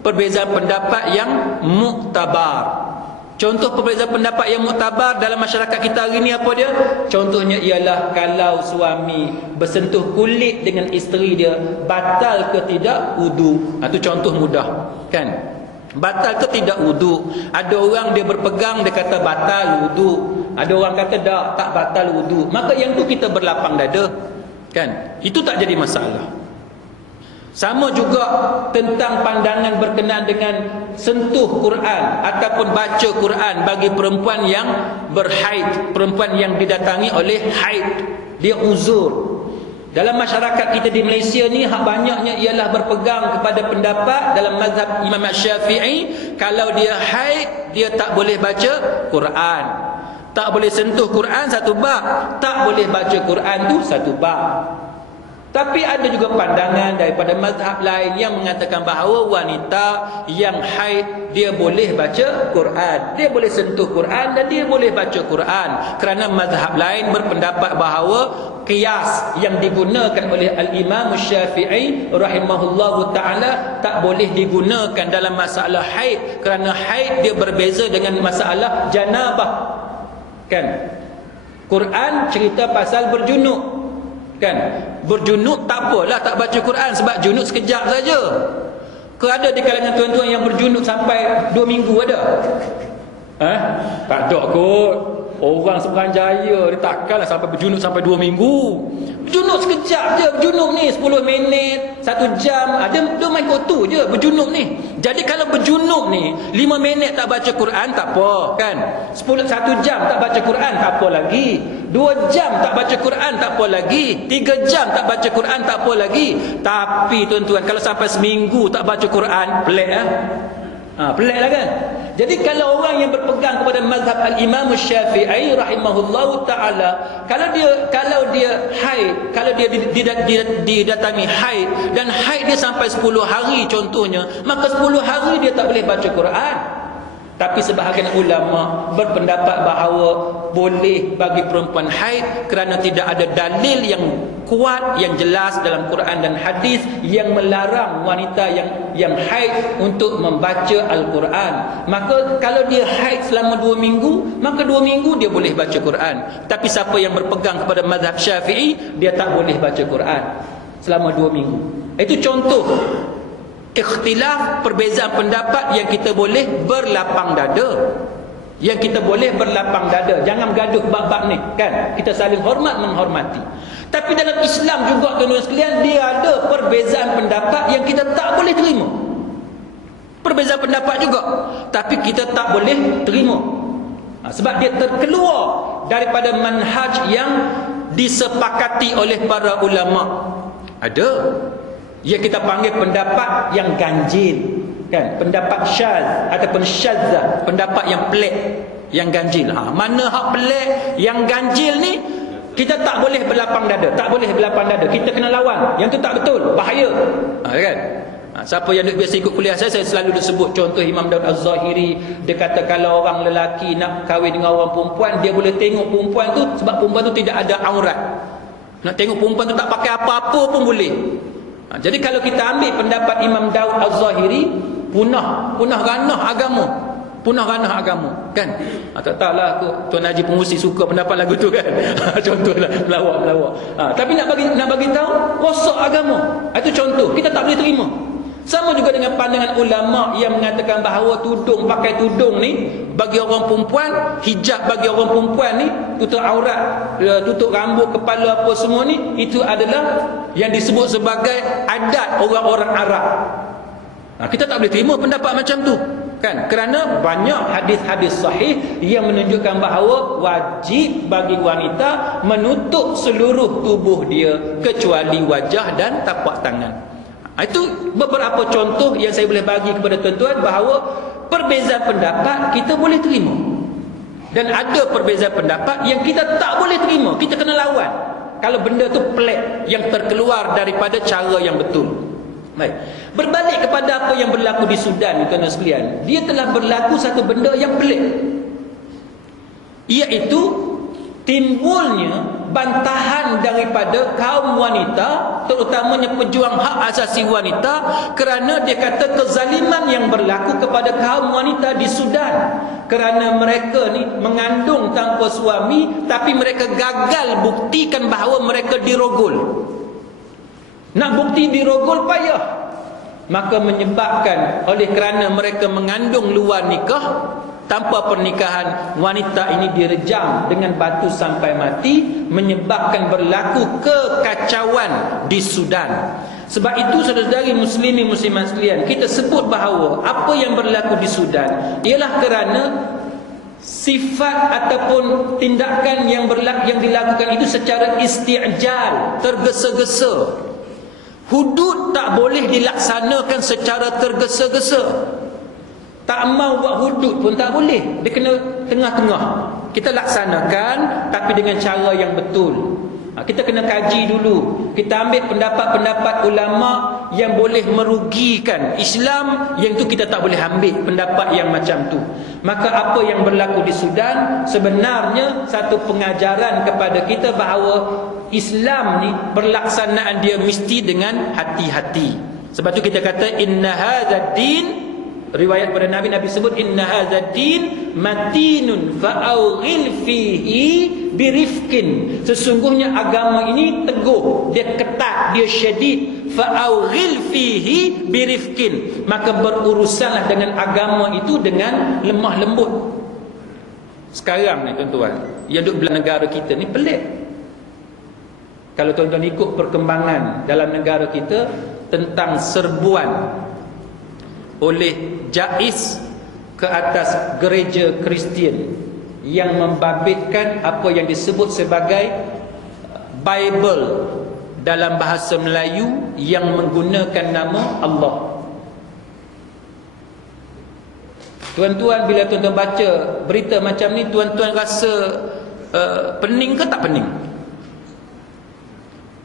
perbezaan pendapat yang muktabar. Contoh perbezaan pendapat yang muktabar dalam masyarakat kita hari ni apa dia? Contohnya ialah kalau suami bersentuh kulit dengan isteri dia, batal ke tidak wudu? Itu contoh mudah, kan? Batal ke tidak wudu? Ada orang dia berpegang, dia kata batal wudu. Ada orang kata tak batal wudu. Maka yang tu kita berlapang dada, kan? Itu tak jadi masalah. Sama juga tentang pandangan berkenaan dengan sentuh Quran ataupun baca Quran bagi perempuan yang berhaid, perempuan yang didatangi oleh haid, dia uzur. Dalam masyarakat kita di Malaysia ni, hak banyaknya ialah berpegang kepada pendapat dalam mazhab Imam Syafi'i, kalau dia haid, dia tak boleh baca Quran. Tak boleh sentuh Quran satu bab, tak boleh baca Quran tu satu bab. Tapi ada juga pandangan daripada mazhab lain yang mengatakan bahawa wanita yang haid dia boleh baca Quran, dia boleh sentuh Quran dan dia boleh baca Quran. Kerana mazhab lain berpendapat bahawa qiyas yang digunakan oleh Al-Imam Syafi'i rahimahullahu ta'ala tak boleh digunakan dalam masalah haid, kerana haid dia berbeza dengan masalah janabah, kan? Quran cerita pasal berjunuk, kan? Berjunuk tak apalah tak baca Quran, sebab junuk sekejap saja. Ke ada di kalangan tuan-tuan yang berjunuk sampai 2 minggu ada? Tak ada kot. Orang Seberang-Jaya dia takkanlah sampai berjunuk sampai 2 minggu. Berjunuk sekejap je, berjunuk ni 10 minit, 1 jam, dia main kot tu je berjunuk ni. Jadi kalau berjunuk ni 5 minit tak baca Quran tak apa, kan? 1 jam tak baca Quran tak apa lagi, 2 jam tak baca Quran tak apa lagi, 3 jam tak baca Quran tak apa lagi. Tapi tuan-tuan, kalau sampai seminggu tak baca Quran, pelik pelik lah, kan? Jadi kalau orang yang berpegang kepada mazhab Al-Imam Syafi'i rahimahullahu ta'ala, kalau dia haid, kalau dia didatangi haid dan haid dia sampai 10 hari contohnya, maka 10 hari dia tak boleh baca Quran. Tapi sebahagian ulama berpendapat bahawa boleh bagi perempuan haid kerana tidak ada dalil yang kuat, yang jelas dalam Quran dan hadis yang melarang wanita yang haid untuk membaca Al-Quran. Maka kalau dia haid selama 2 minggu, maka 2 minggu dia boleh baca Quran. Tapi siapa yang berpegang kepada mazhab Syafi'i, dia tak boleh baca Quran selama 2 minggu. Itu contoh ikhtilaf, perbezaan pendapat yang kita boleh berlapang dada. Yang kita boleh berlapang dada. Jangan gaduh bab-bab ni, kan? Kita saling hormat menghormati. Tapi dalam Islam juga tuan-tuan sekalian, dia ada perbezaan pendapat yang kita tak boleh terima. Perbezaan pendapat juga, tapi kita tak boleh terima. Sebab dia terkeluar daripada manhaj yang disepakati oleh para ulama. Ada yang kita panggil pendapat yang ganjil, kan? Pendapat syaz ataupun syadzah, pendapat yang pelik, yang ganjil. Mana hak pelik, yang ganjil ni kita tak boleh berlapang dada, tak boleh berlapang dada. Kita kena lawan. Yang tu tak betul, bahaya. Kan? Siapa yang biasa ikut kuliah saya selalu sebut contoh Imam Daud Az-Zahiri. Dia kata kalau orang lelaki nak kahwin dengan orang perempuan, dia boleh tengok perempuan tu sebab perempuan tu tidak ada aurat. Nak tengok perempuan tu tak pakai apa-apa pun boleh. Jadi kalau kita ambil pendapat Imam Daud Az-Zahiri, punah ranah agama. Punah ranah agama, kan? Tak tahulah Tuan Haji Pengusi suka pendapat lagu tu, kan? Contohlah melawak. Tapi nak bagi tahu rosak agama. Itu contoh. Kita tak boleh terima. Sama juga dengan pandangan ulama yang mengatakan bahawa pakai tudung ni bagi orang perempuan, hijab bagi orang perempuan ni, tutup aurat, tutup rambut, kepala, apa semua ni, itu adalah yang disebut sebagai adat orang-orang Arab. Kita tak boleh terima pendapat macam tu, kan? Kerana banyak hadis-hadis sahih yang menunjukkan bahawa wajib bagi wanita menutup seluruh tubuh dia kecuali wajah dan tapak tangan. Itu beberapa contoh yang saya boleh bagi kepada tuan-tuan bahawa perbezaan pendapat kita boleh terima. Dan ada perbezaan pendapat yang kita tak boleh terima. Kita kena lawan kalau benda tu pelik, yang terkeluar daripada cara yang betul. Baik. Berbalik kepada apa yang berlaku di Sudan, tuan-tuan sekalian, dia telah berlaku satu benda yang pelik, iaitu timbulnya bantahan daripada kaum wanita, terutamanya pejuang hak asasi wanita, kerana dia kata kezaliman yang berlaku kepada kaum wanita di Sudan, kerana mereka ni mengandung tanpa suami, tapi mereka gagal buktikan bahawa mereka dirogol. Nak bukti dirogol payah, maka menyebabkan oleh kerana mereka mengandung luar nikah, tanpa pernikahan, wanita ini direjam dengan batu sampai mati, menyebabkan berlaku kekacauan di Sudan. Sebab itu saudara-saudari muslimin muslimat sekalian, kita sebut bahawa apa yang berlaku di Sudan ialah kerana sifat ataupun tindakan yang dilakukan itu secara isti'jal, tergesa-gesa. Hudud tak boleh dilaksanakan secara tergesa-gesa. Tak mau buat hudud pun tak boleh. Dia kena tengah-tengah. Kita laksanakan tapi dengan cara yang betul. Kita kena kaji dulu. Kita ambil pendapat-pendapat ulama yang boleh merugikan Islam, yang tu kita tak boleh ambil pendapat yang macam tu. Maka apa yang berlaku di Sudan sebenarnya satu pengajaran kepada kita bahawa Islam ni pelaksanaan dia mesti dengan hati-hati. Sebab tu kita kata inna hadzal din, riwayat pada Nabi sebut inna hadzal din matinun fa'awghil fihi birifkin. Sesungguhnya agama ini teguh, dia ketat, dia syadid. Fa'awghil fihi birifkin, maka berurusanlah dengan agama itu dengan lemah lembut. Sekarang ni tuan-tuan, yang duduk belah negara kita ni pelik. Kalau tuan-tuan ikut perkembangan dalam negara kita tentang serbuan oleh JAIS ke atas gereja Kristian yang membabitkan apa yang disebut sebagai Bible dalam bahasa Melayu yang menggunakan nama Allah. Tuan-tuan, bila tuan-tuan baca berita macam ni, tuan-tuan rasa pening ke tak pening?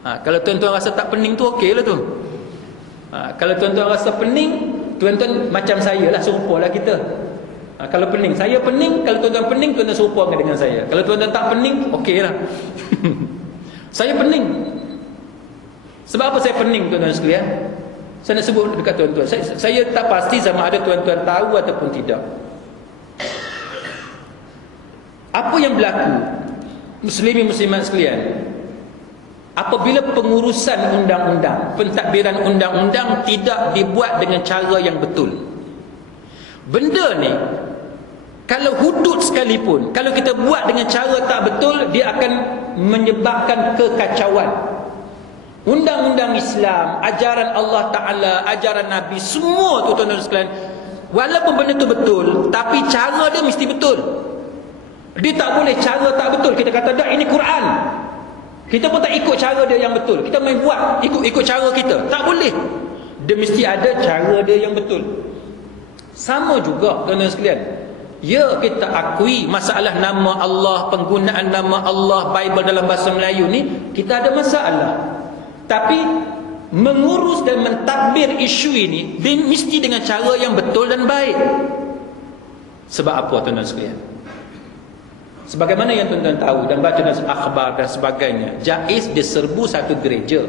Kalau tuan-tuan rasa tak pening tu okey lah tu. Kalau tuan-tuan rasa pening, tuan-tuan macam saya lah, serupa lah kita. Kalau pening, saya pening. Kalau tuan-tuan pening, tuan-tuan serupa dengan saya. Kalau tuan-tuan tak pening, okey lah. Saya pening. Sebab apa saya pening, tuan-tuan sekalian? Saya nak sebut dekat tuan-tuan. Saya tak pasti sama ada tuan-tuan tahu ataupun tidak. Apa yang berlaku, muslimin muslimat sekalian, apabila pengurusan undang-undang, pentadbiran undang-undang tidak dibuat dengan cara yang betul, benda ni kalau hudud sekalipun, kalau kita buat dengan cara tak betul, dia akan menyebabkan kekacauan. Undang-undang Islam, ajaran Allah Ta'ala, ajaran Nabi, semua tu tuan-tuan sekalian, walaupun benda tu betul, tapi cara dia mesti betul. Dia tak boleh cara tak betul. Kita kata dah, ini Quran, kita pun tak ikut cara dia yang betul, kita main buat ikut cara kita. Tak boleh. Dia mesti ada cara dia yang betul. Sama juga tuan-tuan sekalian, ya, kita akui masalah nama Allah, penggunaan nama Allah, Bible dalam bahasa Melayu ni, kita ada masalah. Tapi mengurus dan mentadbir isu ini mesti dengan cara yang betul dan baik. Sebab apa tuan-tuan sekalian? Sebagaimana yang tuan-tuan tahu dan baca dalam akhbar dan sebagainya, JAIS dia serbu satu gereja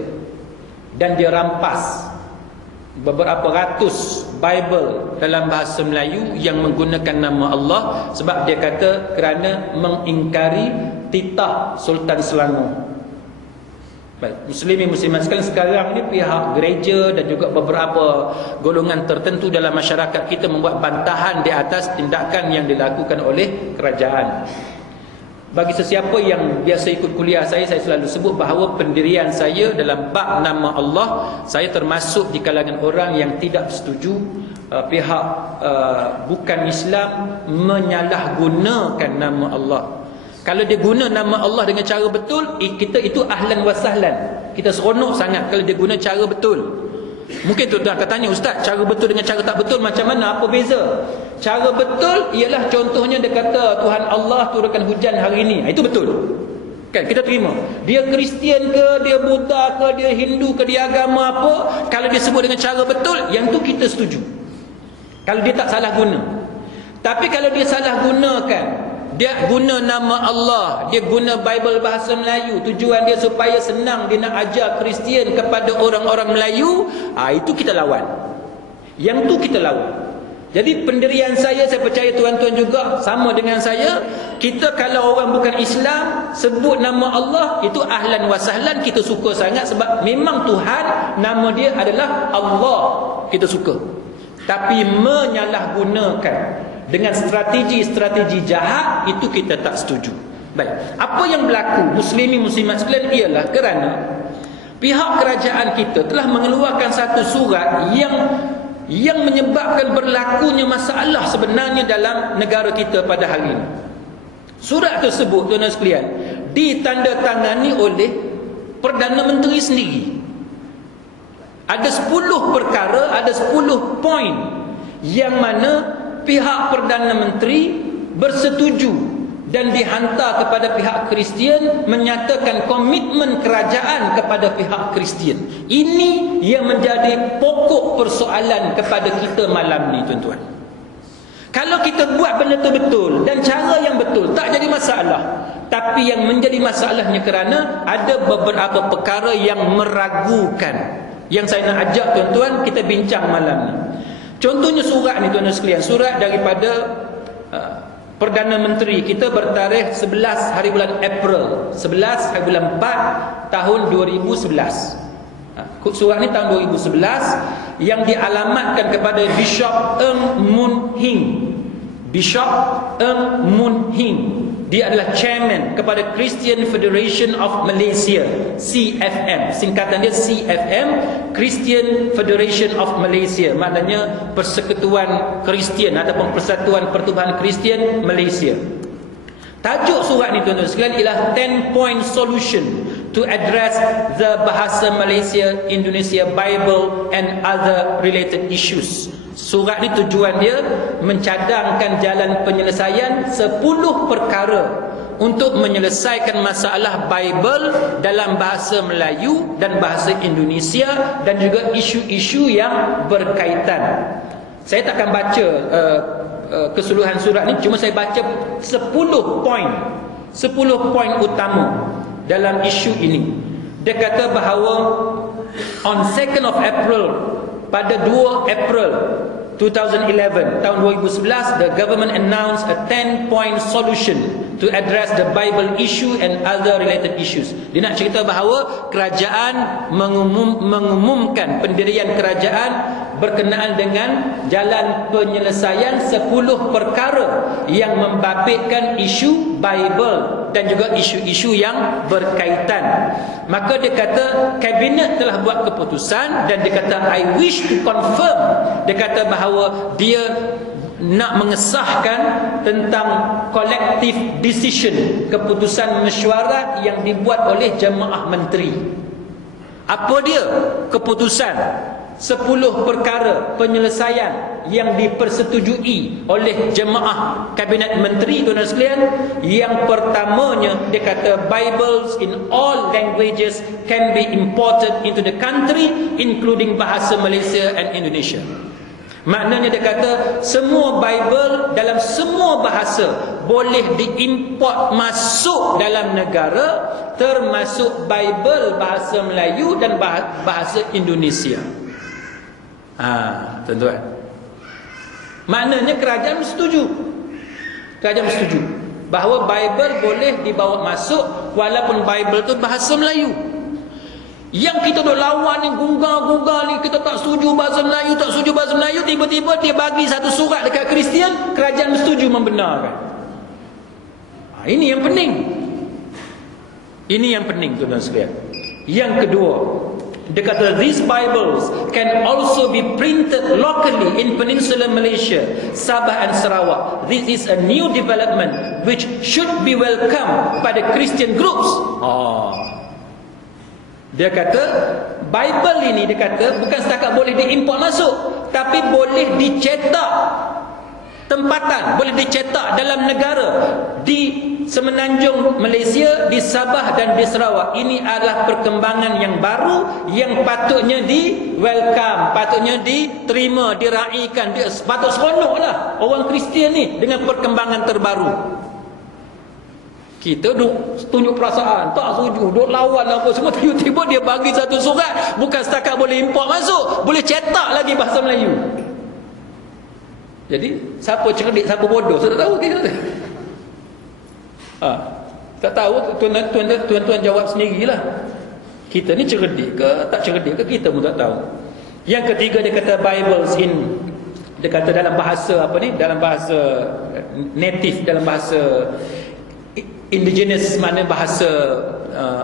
dan dia rampas beberapa ratus Bible dalam bahasa Melayu yang menggunakan nama Allah, sebab dia kata kerana mengingkari titah Sultan Selangor. Baik, muslimin muslimat sekalian, sekarang ni pihak gereja dan juga beberapa golongan tertentu dalam masyarakat kita membuat bantahan di atas tindakan yang dilakukan oleh kerajaan. Bagi sesiapa yang biasa ikut kuliah saya selalu sebut bahawa pendirian saya dalam bab nama Allah, saya termasuk di kalangan orang yang tidak setuju pihak bukan Islam menyalahgunakan nama Allah. Kalau dia guna nama Allah dengan cara betul, kita itu ahlan wa sahlan. Kita seronok sangat kalau dia guna cara betul. Mungkin tuan-tuan akan tanya, Ustaz, cara betul dengan cara tak betul macam mana? Apa beza? Cara betul ialah contohnya dia kata Tuhan Allah turunkan hujan hari ini. Itu betul. Kan kita terima. Dia Kristian ke, dia Buddha ke, dia Hindu ke, dia agama apa, kalau dia sebut dengan cara betul, yang tu kita setuju. Kalau dia tak salah guna. Tapi kalau dia salah gunakan, dia guna nama Allah, dia guna Bible bahasa Melayu, tujuan dia supaya senang dia nak ajar Kristian kepada orang-orang Melayu, itu kita lawan. Yang tu kita lawan. Jadi pendirian saya percaya tuan-tuan juga sama dengan saya. Kita kalau orang bukan Islam sebut nama Allah, itu ahlan wa sahlan, kita suka sangat, sebab memang Tuhan nama dia adalah Allah, kita suka. Tapi menyalahgunakan dengan strategi-strategi jahat, itu kita tak setuju. Baik, apa yang berlaku muslimin muslimat sekalian ialah kerana pihak kerajaan kita telah mengeluarkan satu surat yang menyebabkan berlakunya masalah sebenarnya dalam negara kita pada hari ini. Surat tersebut tuan-tuan sekalian ditandatangani oleh Perdana Menteri sendiri. Ada 10 perkara, ada 10 poin yang mana pihak Perdana Menteri bersetuju dan dihantar kepada pihak Kristian, menyatakan komitmen kerajaan kepada pihak Kristian. Ini yang menjadi pokok persoalan kepada kita malam ni, tuan-tuan. Kalau kita buat benda tu betul dan cara yang betul, tak jadi masalah. Tapi yang menjadi masalahnya kerana ada beberapa perkara yang meragukan, yang saya nak ajak tuan-tuan kita bincang malam ni. Contohnya surat ni tuan-tuan sekalian, surat daripada Perdana Menteri kita bertarikh 11 hari bulan April, 11 hari bulan 4 tahun 2011. Surat ni tahun 2011 yang dialamatkan kepada Bishop Ng Mun Hing. Bishop Ng Mun Hing, dia adalah chairman kepada Christian Federation of Malaysia, CFM. Singkatan dia CFM, Christian Federation of Malaysia. Maknanya Persekutuan Kristian ataupun Persatuan Pertubuhan Kristian Malaysia. Tajuk surat ni tuan-tuan sekalian ialah 10-point solution to address the bahasa Malaysia Indonesia Bible and other related issues. Surat ni tujuan dia mencadangkan jalan penyelesaian 10 perkara untuk menyelesaikan masalah Bible dalam bahasa Melayu dan bahasa Indonesia dan juga isu-isu yang berkaitan. Saya tak akan baca keseluruhan surat ni, cuma saya baca 10 poin utama dalam isu ini. Dia kata bahawa on 2nd of April, pada 2 April 2011, tahun 2011, the government announced a 10-point solution to address the Bible issue and other related issues. Dia nak cerita bahawa kerajaan mengumumkan pendirian kerajaan berkenaan dengan jalan penyelesaian 10 perkara yang membabitkan isu Bible dan juga isu-isu yang berkaitan. Maka dia kata kabinet telah buat keputusan dan dia kata I wish to confirm. Dia kata bahawa dia nak mengesahkan tentang collective decision, keputusan mesyuarat yang dibuat oleh jemaah menteri. Apa dia keputusan? 10 perkara penyelesaian yang dipersetujui oleh jemaah kabinet menteri, tuan-tuan sekalian. Yang pertamanya, dia kata Bibles in all languages can be imported into the country, including bahasa Malaysia and Indonesia. Maknanya dia kata semua Bible dalam semua bahasa boleh diimport masuk dalam negara, termasuk Bible bahasa Melayu dan bahasa Indonesia. Tuan-tuan, maknanya kerajaan setuju. Kerajaan setuju bahawa Bible boleh dibawa masuk walaupun Bible tu bahasa Melayu. Yang kita duk lawan ni, gungar-gungar ni, kita tak setuju bahasa Melayu, tak setuju bahasa Melayu, tiba-tiba dia bagi satu surat dekat Kristian, kerajaan setuju membenarkan. Ini yang pening. Ini yang pening, tuan-tuan sekalian. Yang kedua, dia kata these Bibles can also be printed locally in Peninsular Malaysia, Sabah and Sarawak. This is a new development which should be welcome by the Christian groups. Dia kata Bible ini, dia kata bukan setakat boleh diimport masuk, tapi boleh dicetak tempatan, boleh dicetak dalam negara, di Semenanjung Malaysia, di Sabah dan di Sarawak. Ini adalah perkembangan yang baru yang patutnya di welcome, patutnya diterima, diraikan. Patut seronoklah orang Kristian ni dengan perkembangan terbaru. Kita duk tunjuk perasaan, tak setuju, duk lawan apa semua, tiba-tiba dia bagi satu surat, bukan setakat boleh import masuk, boleh cetak lagi bahasa Melayu. Jadi siapa cerdik, siapa bodoh, saya tak tahu kita. Tak tahu, tuan-tuan jawab sendirilah. Kita ni cerdik ke tak cerdik ke, kita pun tak tahu. Yang ketiga, dia kata Bibles in, dia kata dalam bahasa apa ni, dalam bahasa native, dalam bahasa indigenous, mana bahasa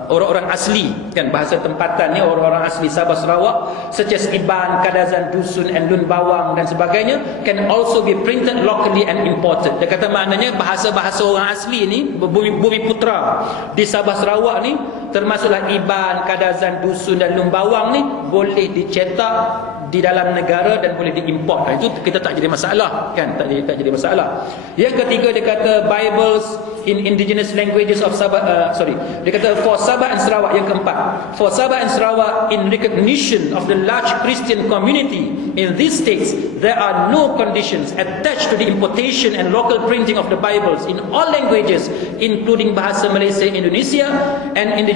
orang-orang asli kan, bahasa tempatan ni, orang-orang asli Sabah Sarawak, such as Iban, Kadazan, Dusun and Lun Bawang dan sebagainya, can also be printed locally and imported. Dia kata maknanya bahasa-bahasa orang asli ni, bumi putera di Sabah Sarawak ni, termasuklah Iban, Kadazan, Dusun dan Lun Bawang ni, boleh dicetak di dalam negara dan boleh diimport. Itu kita tak jadi masalah kan, tak jadi masalah. Yang ketiga, dia kata Bibles in indigenous languages of Sabah, dia kata for Sabah and Sarawak. Yang keempat, for Sabah and Sarawak, in recognition of the large Christian community in these states, there are no conditions attached to the importation and local printing of the Bibles in all languages, including bahasa Malaysia, Indonesia and in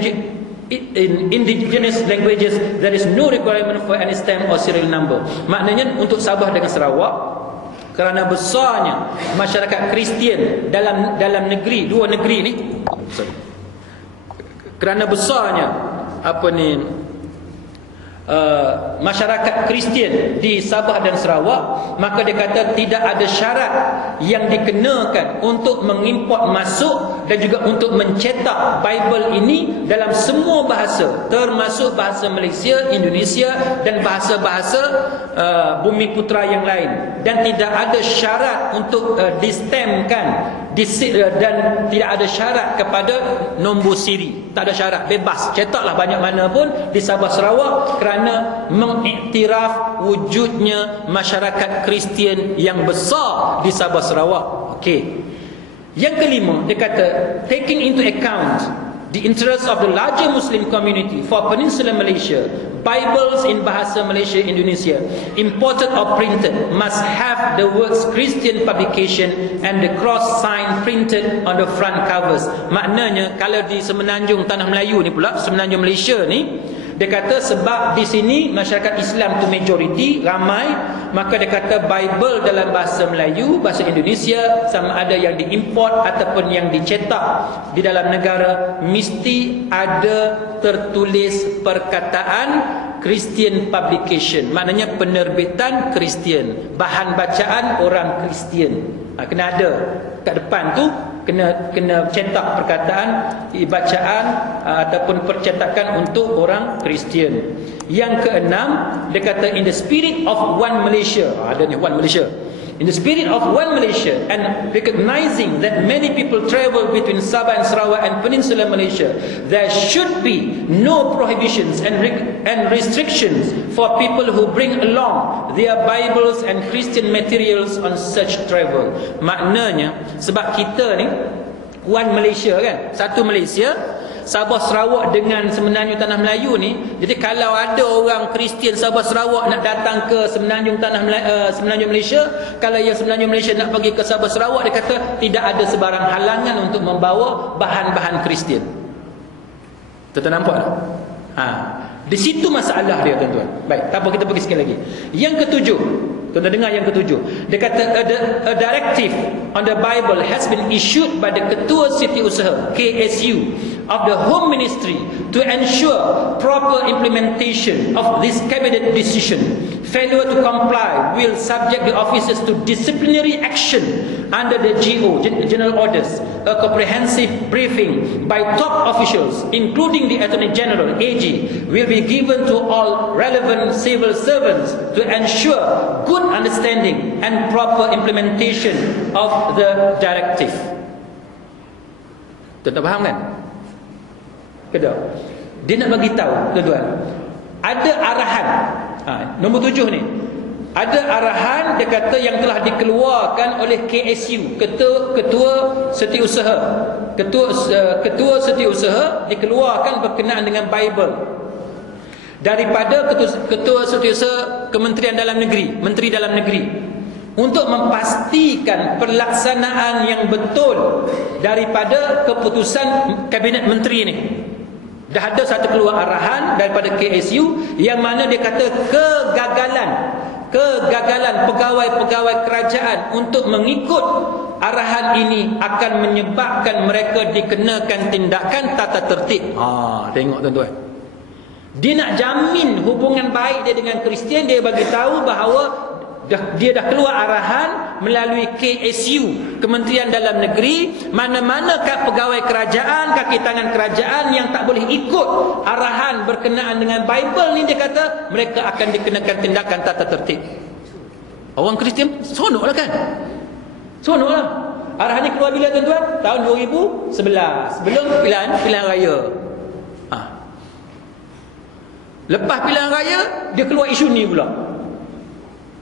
indigenous languages. There is no requirement for any stamp or serial number. Maknanya untuk Sabah dengan Sarawak, kerana besarnya masyarakat Kristian dalam negeri, dua negeri ni, kerana besarnya masyarakat Kristian di Sabah dan Sarawak, maka dia kata tidak ada syarat yang dikenakan untuk mengimport masuk dan juga untuk mencetak Bible ini dalam semua bahasa, termasuk bahasa Malaysia, Indonesia dan bahasa-bahasa bumi putera yang lain. Dan tidak ada syarat untuk distampkan dan tidak ada syarat kepada nombor siri. Tak ada syarat, bebas, cetaklah banyak mana pun di Sabah Sarawak, kerana mengiktiraf wujudnya masyarakat Kristian yang besar di Sabah Sarawak. Okey. Yang kelima, dia kata taking into account the interest of the larger Muslim community for Peninsular Malaysia, Bibles in bahasa Malaysia, Indonesia, imported or printed, must have the words Christian publication and the cross sign printed on the front covers. Maknanya kalau di Semenanjung Tanah Melayu ni pula, Semenanjung Malaysia ni, dia kata sebab di sini masyarakat Islam tu majoriti, ramai, maka dia kata Bible dalam bahasa Melayu, bahasa Indonesia, sama ada yang diimport ataupun yang dicetak di dalam negara, mesti ada tertulis perkataan Christian publication. Maknanya penerbitan Kristian, bahan bacaan orang Kristian. Kena ada kat depan tu, kena cetak perkataan bacaan ataupun percetakan untuk orang Kristian. Yang keenam, dia kata in the spirit of one Malaysia. Ada ni one Malaysia. In the spirit of one Malaysia and recognizing that many people travel between Sabah and Sarawak and Peninsular Malaysia, there should be no prohibitions and restrictions for people who bring along their Bibles and Christian materials on such travel. Maknanya, sebab kita ni one Malaysia kan, satu Malaysia, Sabah Sarawak dengan Semenanjung Tanah Melayu ni. Jadi kalau ada orang Kristian Sabah Sarawak nak datang ke Semenanjung Semenanjung Malaysia, kalau yang Semenanjung Malaysia nak pergi ke Sabah Sarawak, dia kata tidak ada sebarang halangan untuk membawa bahan-bahan Kristian. Tuan nampak tak? Di situ masalah dia, tuan-tuan. Baik, tak apa, kita pergi sekali lagi. Yang ketujuh, tuan-tuan dengar yang ketujuh. Dia kata a directive on the Bible has been issued by the Ketua Setiausaha KSU of the Home Ministry to ensure proper implementation of this cabinet decision. Failure to comply will subject the officers to disciplinary action under the GO, General Orders. A comprehensive briefing by top officials, including the Attorney General, AG, will be given to all relevant civil servants to ensure good understanding and proper implementation of the directive. Tuan-tuan faham kan? Kedua, dia nak bagi tahu, tuan-tuan, ada arahan. Nombor 7 ni, ada arahan, dia kata, yang telah dikeluarkan oleh KSU, Ketua Setiausaha. Ketua Setiausaha dikeluarkan berkenaan dengan Bible daripada Ketua Setiausaha Kementerian Dalam Negeri, Menteri Dalam Negeri, untuk memastikan pelaksanaan yang betul daripada keputusan Kabinet Menteri ni. Dah ada satu keluar arahan daripada KSU yang mana dia kata kegagalan pegawai-pegawai kerajaan untuk mengikut arahan ini akan menyebabkan mereka dikenakan tindakan tata tertib. Tengok tuan-tuan. Dia nak jamin hubungan baik dia dengan Kristian. Dia bagi tahu bahawa dia dah keluar arahan melalui KSU, Kementerian Dalam Negeri, mana-mana pegawai kerajaan, kaki tangan kerajaan yang tak boleh ikut arahan berkenaan dengan Bible ni, dia kata mereka akan dikenakan tindakan tata tertib. Orang Kristian sonoklah kan? Sonoklah. Arahan ni keluar bila, tuan-tuan? Tahun 2011, sebelum pilihan raya. Lepas pilihan raya, dia keluar isu ni pula.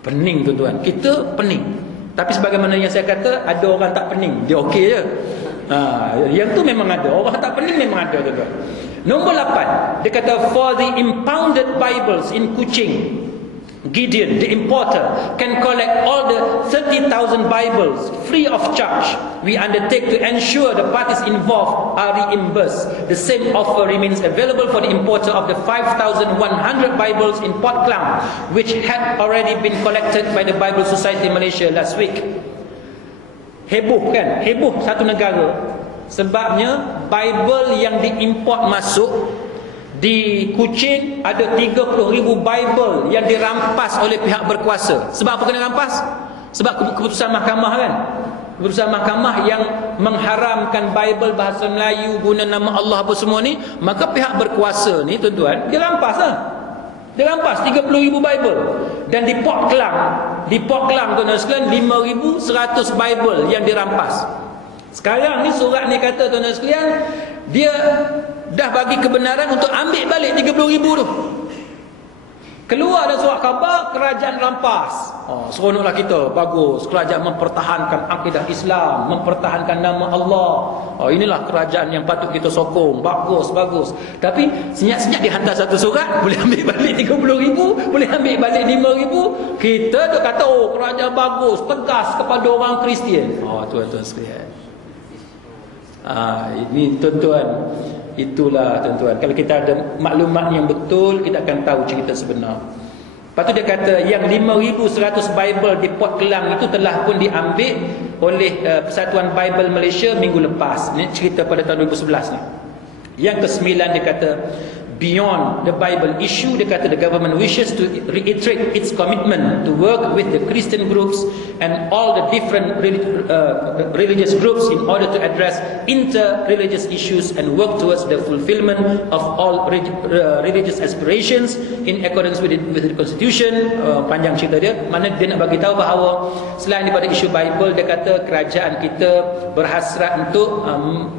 Pening, tuan-tuan. Kita pening. Tapi sebagaimana yang saya kata, ada orang tak pening, dia okey je. Yang tu memang ada. Orang tak pening memang ada, tuan-tuan. Nombor 8, dia kata, for the impounded Bibles in Kuching, Gideon, the importer, can collect all the 30,000 Bibles free of charge. We undertake to ensure the parties involved are reimbursed. The same offer remains available for the importer of the 5,100 Bibles in Port Klang, which had already been collected by the Bible Society Malaysia last week. Heboh kan? Heboh satu negara. Sebabnya Bible yang diimport masuk di Kuching, ada 30,000 Bible yang dirampas oleh pihak berkuasa. Sebab apa kena rampas? Sebab keputusan mahkamah kan? Keputusan mahkamah yang mengharamkan Bible bahasa Melayu guna nama Allah apa semua ni. Maka pihak berkuasa ni, tuan-tuan, dia rampas lah. Dia rampas 30,000 Bible. Dan di Port Klang, tuan-tuan sekalian, 5,100 Bible yang dirampas. Sekarang ni surat ni kata, tuan-tuan sekalian, dia dah bagi kebenaran untuk ambil balik 30,000 tu. Keluar ada surat khabar, kerajaan rampas. Seronoklah kita, bagus. Kerajaan mempertahankan akidah Islam, mempertahankan nama Allah. Inilah kerajaan yang patut kita sokong. Bagus, bagus. Tapi senyap-senyap dihantar satu surat, boleh ambil balik 30,000, boleh ambil balik 5,000. Kita tu kata, kerajaan bagus, tegas kepada orang Kristian. Tuan-tuan sekalian. Ini tuan-tuan, itulah tuan-tuan, kalau kita ada maklumat yang betul, kita akan tahu cerita sebenar. Lepas tu dia kata yang 5,100 Bible di Port Klang itu telah pun diambil oleh Persatuan Bible Malaysia minggu lepas. Ini cerita pada tahun 2011 ni. Yang kesembilan dia kata, beyond the Bible issue, dia kata the government wishes to reiterate its commitment to work with the Christian groups and all the different religious groups in order to address inter-religious issues and work towards the fulfillment of all religious aspirations in accordance with the Constitution. Panjang cerita dia, mana dia nak bagi tahu bahawa selain daripada isu Bible, dia kata kerajaan kita berhasrat untuk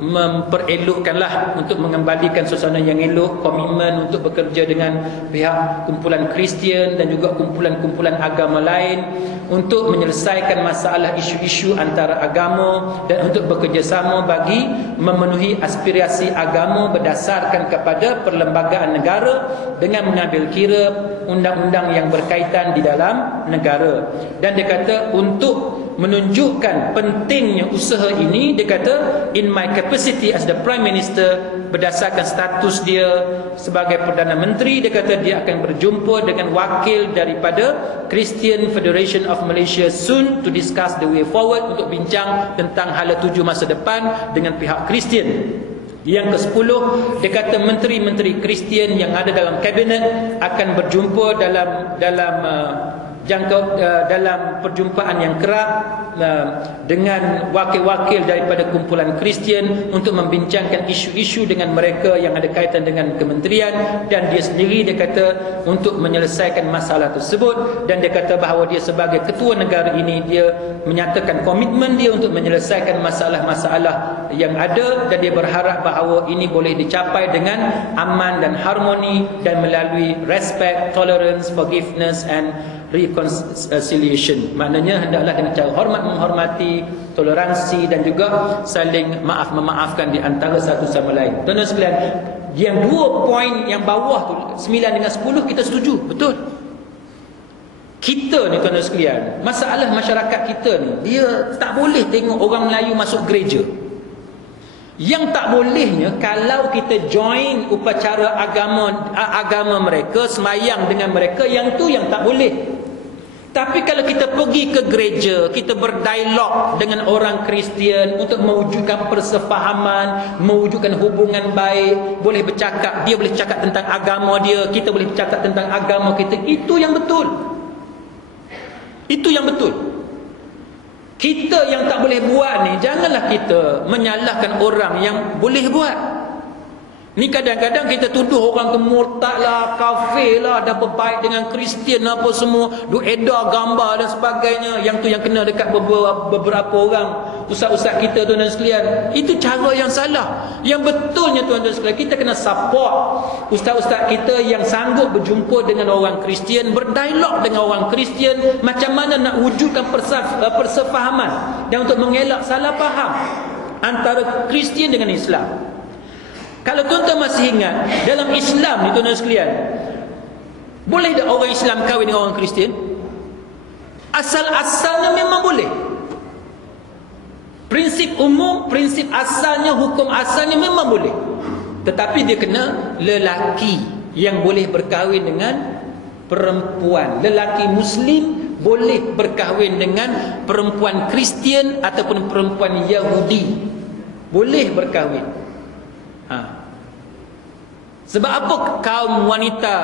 memperelokkanlah, untuk mengembalikan suasana yang elok, untuk bekerja dengan pihak kumpulan Kristian dan juga kumpulan-kumpulan agama lain untuk menyelesaikan masalah isu-isu antara agama dan untuk bekerjasama bagi memenuhi aspirasi agama berdasarkan kepada perlembagaan negara dengan mengambil kira undang-undang yang berkaitan di dalam negara. Dan dia kata untuk menunjukkan pentingnya usaha ini, dia kata in my capacity as the Prime Minister, berdasarkan status dia sebagai Perdana Menteri, dia kata dia akan berjumpa dengan wakil daripada Christian Federation of Malaysia soon to discuss the way forward, untuk bincang tentang hala tuju masa depan dengan pihak Kristian. Yang ke-10, dia kata menteri-menteri Kristian yang ada dalam kabinet akan berjumpa dalam perjumpaan yang kerap dengan wakil-wakil daripada kumpulan Kristian untuk membincangkan isu-isu dengan mereka yang ada kaitan dengan kementerian, dan dia sendiri dia kata untuk menyelesaikan masalah tersebut. Dan dia kata bahawa dia sebagai ketua negara ini, dia menyatakan komitmen dia untuk menyelesaikan masalah-masalah yang ada, dan dia berharap bahawa ini boleh dicapai dengan aman dan harmoni dan melalui respect, tolerance, forgiveness and reconciliation. Maknanya hendaklah dengan cara hormat menghormati, toleransi dan juga saling maaf memaafkan di antara satu sama lain. Tuan-tuan sekalian, yang dua poin yang bawah tu 9 dengan 10 kita setuju, betul. Kita ni tuan-tuan sekalian, masalah masyarakat kita ni, dia tak boleh tengok orang Melayu masuk gereja. Yang tak bolehnya kalau kita join upacara agama mereka, semayang dengan mereka, yang tu yang tak boleh. Tapi kalau kita pergi ke gereja, kita berdialog dengan orang Kristian untuk mewujudkan persefahaman, mewujudkan hubungan baik, boleh bercakap, dia boleh cakap tentang agama dia, kita boleh bercakap tentang agama kita, itu yang betul. Itu yang betul. Kita yang tak boleh buat ni, janganlah kita menyalahkan orang yang boleh buat. Ni kadang-kadang kita tuduh orang tu murtad lah, kafir lah, dah berbaik dengan Kristian apa semua, duk edar gambar dan sebagainya. Yang tu yang kena dekat beberapa orang ustaz-ustaz kita, tuan-tuan sekalian. Itu cara yang salah. Yang betulnya tuan-tuan sekalian, kita kena support ustaz-ustaz kita yang sanggup berjumpa dengan orang Kristian, berdialog dengan orang Kristian, macam mana nak wujudkan persefahaman dan untuk mengelak salah faham antara Kristian dengan Islam. Kalau tuan-tuan masih ingat, dalam Islam ni tuan-tuan sekalian, boleh tak orang Islam kahwin dengan orang Kristian? Asal-asalnya memang boleh. Prinsip umum, prinsip asalnya, hukum asalnya memang boleh. Tetapi dia kena lelaki yang boleh berkahwin dengan perempuan. Lelaki Muslim boleh berkahwin dengan perempuan Kristian ataupun perempuan Yahudi. Boleh berkahwin. Sebab apa kaum wanita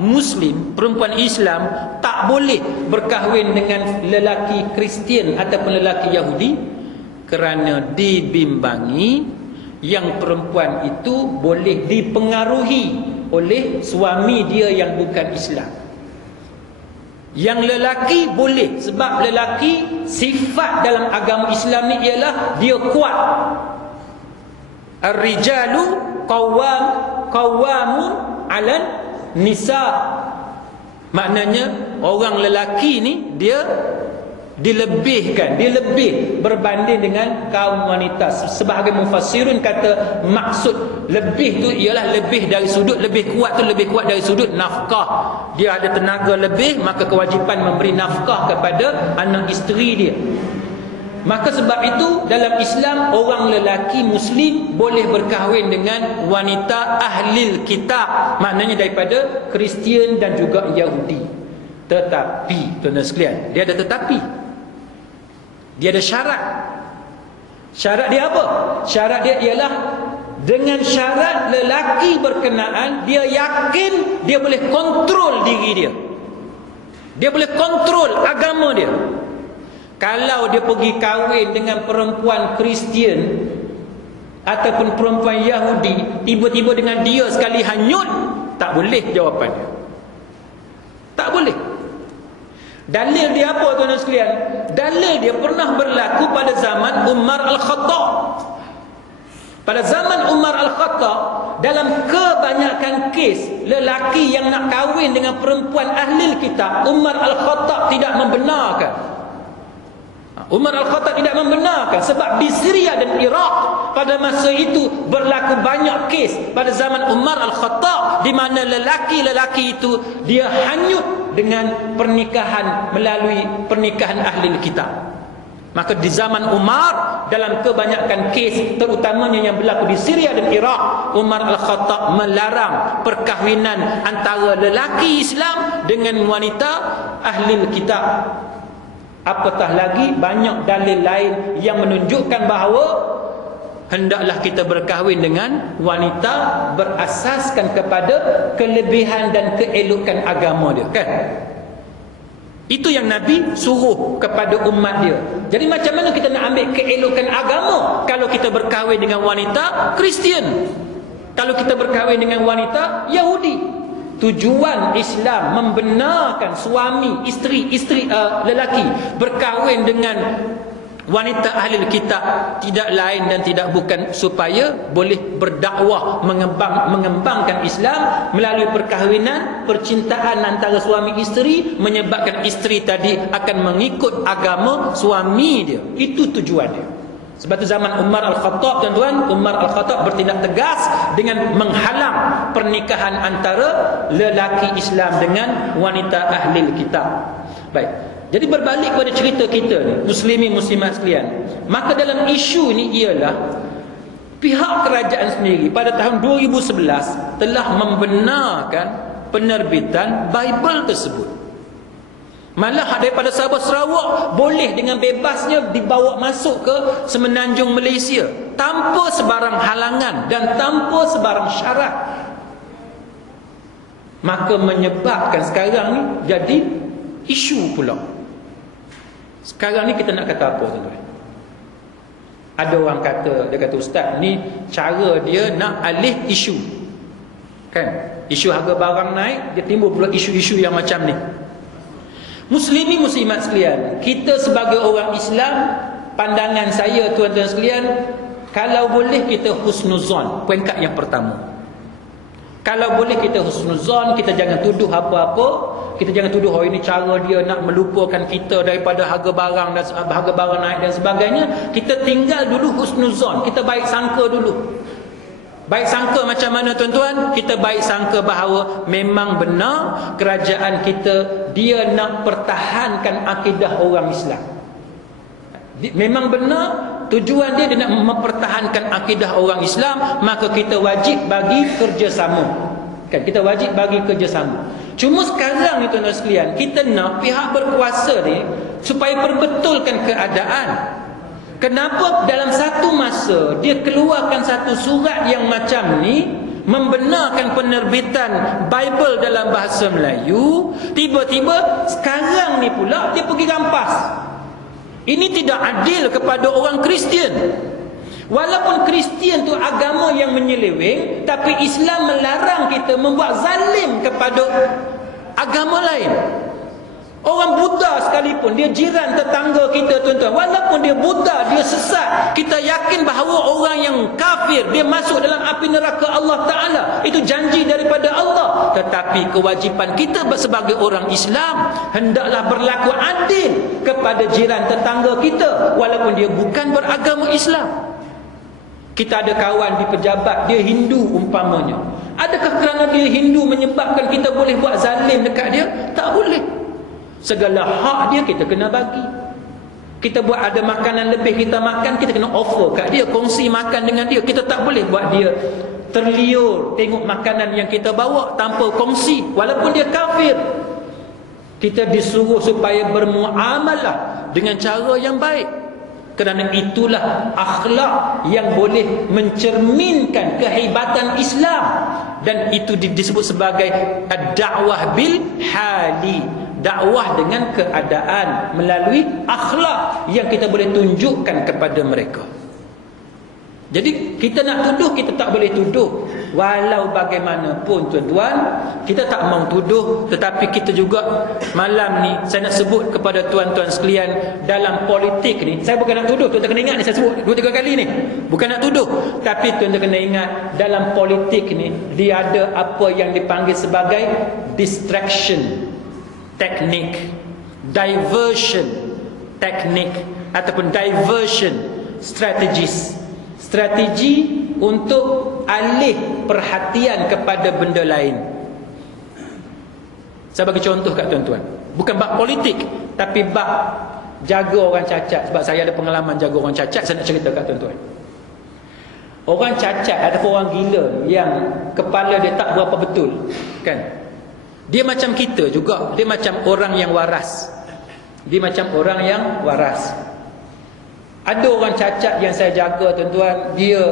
Muslim, perempuan Islam tak boleh berkahwin dengan lelaki Kristian ataupun lelaki Yahudi? Kerana dibimbangi yang perempuan itu boleh dipengaruhi oleh suami dia yang bukan Islam. Yang lelaki boleh, sebab lelaki sifat dalam agama Islam ni ialah dia kuat. Ar-rijalu qawwamun 'alan nisa. Maknanya orang lelaki ni dia dilebihkan, dia lebih berbanding dengan kaum wanita. Sebahagian mufassirun kata maksud lebih tu ialah lebih dari sudut, lebih kuat tu lebih kuat dari sudut nafkah. Dia ada tenaga lebih, maka kewajipan memberi nafkah kepada anak isteri dia. Maka sebab itu dalam Islam orang lelaki Muslim boleh berkahwin dengan wanita ahlil kitab, maknanya daripada Kristian dan juga Yahudi. Tetapi tuan-tuan sekalian, dia ada tetapi. Dia ada syarat. Syarat dia apa? Syarat dia ialah dengan syarat lelaki berkenaan dia yakin dia boleh kontrol diri dia. Dia boleh kontrol agama dia. Kalau dia pergi kahwin dengan perempuan Kristian ataupun perempuan Yahudi, tiba-tiba dengan dia sekali hanyut, tak boleh jawapan dia. Tak boleh. Dalil dia apa tuan-tuan sekalian? Dalil dia pernah berlaku pada zaman Umar Al-Khattab. Pada zaman Umar Al-Khattab, dalam kebanyakan kes lelaki yang nak kahwin dengan perempuan ahli kitab, Umar Al-Khattab tidak membenarkan. Umar Al-Khattab tidak membenarkan sebab di Syria dan Iraq pada masa itu berlaku banyak kes pada zaman Umar Al-Khattab di mana lelaki-lelaki itu dia hanyut dengan pernikahan melalui pernikahan ahli kitab. Maka di zaman Umar dalam kebanyakan kes terutamanya yang berlaku di Syria dan Iraq, Umar Al-Khattab melarang perkahwinan antara lelaki Islam dengan wanita ahli kitab. Apatah lagi banyak dalil lain yang menunjukkan bahawa hendaklah kita berkahwin dengan wanita berasaskan kepada kelebihan dan keelokan agama dia, kan? Itu yang Nabi suruh kepada umat dia. Jadi macam mana kita nak ambil keelokan agama kalau kita berkahwin dengan wanita Kristian, kalau kita berkahwin dengan wanita Yahudi? Tujuan Islam membenarkan suami, isteri lelaki berkahwin dengan wanita ahli kitab tidak lain dan tidak bukan supaya boleh berdakwah mengembangkan Islam melalui perkahwinan, percintaan antara suami isteri menyebabkan isteri tadi akan mengikut agama suami dia. Itu tujuan dia. Sebab itu zaman Umar Al-Khattab, tuan-tuan, Umar Al-Khattab bertindak tegas dengan menghalang pernikahan antara lelaki Islam dengan wanita ahli kitab. Baik. Jadi berbalik pada cerita kita ni, muslimin muslimat sekalian, maka dalam isu ni ialah pihak kerajaan sendiri pada tahun 2011 telah membenarkan penerbitan Bible tersebut. Malah daripada Sabah Sarawak boleh dengan bebasnya dibawa masuk ke semenanjung Malaysia tanpa sebarang halangan dan tanpa sebarang syarat. Maka menyebabkan sekarang ni jadi isu pula. Sekarang ni kita nak kata apa, tuan-tuan? Ada orang kata, dia kata, ustaz, ni cara dia nak alih isu, kan? Isu harga barang naik, dia timbul pula isu-isu yang macam ni. Muslimin muslimat sekalian, kita sebagai orang Islam, pandangan saya tuan-tuan sekalian, kalau boleh kita husnuzon, peringkat yang pertama. Kalau boleh kita husnuzon, kita jangan tuduh apa-apa. Kita jangan tuduh oh ini cara dia nak melupakan kita daripada harga barang dan harga barang naik dan sebagainya. Kita tinggal dulu husnuzon, kita baik sangka dulu. Baik sangka macam mana, tuan-tuan? Kita baik sangka bahawa memang benar kerajaan kita dia nak pertahankan akidah orang Islam. Memang benar tujuan dia nak mempertahankan akidah orang Islam, maka kita wajib bagi kerjasama. Kan, kita wajib bagi kerjasama. Cuma sekarang ni tuan-tuan sekalian, kita nak pihak berkuasa ni supaya perbetulkan keadaan. Kenapa dalam satu masa dia keluarkan satu surat yang macam ni membenarkan penerbitan Bible dalam bahasa Melayu, tiba-tiba sekarang ni pula dia pergi rampas. Ini tidak adil kepada orang Kristian. Walaupun Kristian tu agama yang menyeleweng, tapi Islam melarang kita membuat zalim kepada agama lain. Orang Buddha sekalipun, dia jiran tetangga kita, tuan-tuan, walaupun dia Buddha, dia sesat, kita yakin bahawa orang yang kafir dia masuk dalam api neraka Allah Ta'ala, itu janji daripada Allah. Tetapi kewajipan kita sebagai orang Islam hendaklah berlaku adil kepada jiran tetangga kita walaupun dia bukan beragama Islam. Kita ada kawan di pejabat, dia Hindu umpamanya, adakah kerana dia Hindu menyebabkan kita boleh buat zalim dekat dia? Tak boleh. Segala hak dia kita kena bagi. Kita buat ada makanan lebih kita makan, kita kena offer kat dia, kongsi makan dengan dia. Kita tak boleh buat dia terliur tengok makanan yang kita bawa tanpa kongsi walaupun dia kafir. Kita disuruh supaya bermuamalah dengan cara yang baik. Kerana itulah akhlak yang boleh mencerminkan kehebatan Islam. Dan itu disebut sebagai ad-da'wah bil hali. Dakwah dengan keadaan melalui akhlak yang kita boleh tunjukkan kepada mereka. Jadi kita nak tuduh, kita tak boleh tuduh. Walau bagaimanapun tuan-tuan, kita tak mau tuduh. Tetapi kita juga malam ni saya nak sebut kepada tuan-tuan sekalian, dalam politik ni, saya bukan nak tuduh, tuan-tuan kena ingat ni, saya sebut 2-3 kali ni, bukan nak tuduh. Tapi tuan-tuan kena ingat, dalam politik ni dia ada apa yang dipanggil sebagai distraction teknik, diversion teknik, ataupun diversion strategies. Strategi untuk alih perhatian kepada benda lain. Saya bagi contoh kat tuan-tuan. Bukan bab politik, tapi bab jaga orang cacat. Sebab saya ada pengalaman jaga orang cacat, saya nak cerita kat tuan-tuan. Orang cacat ataupun orang gila yang kepala dia tak berapa betul, kan? Dia macam kita juga. Dia macam orang yang waras. Dia macam orang yang waras. Ada orang cacat yang saya jaga tuan-tuan, dia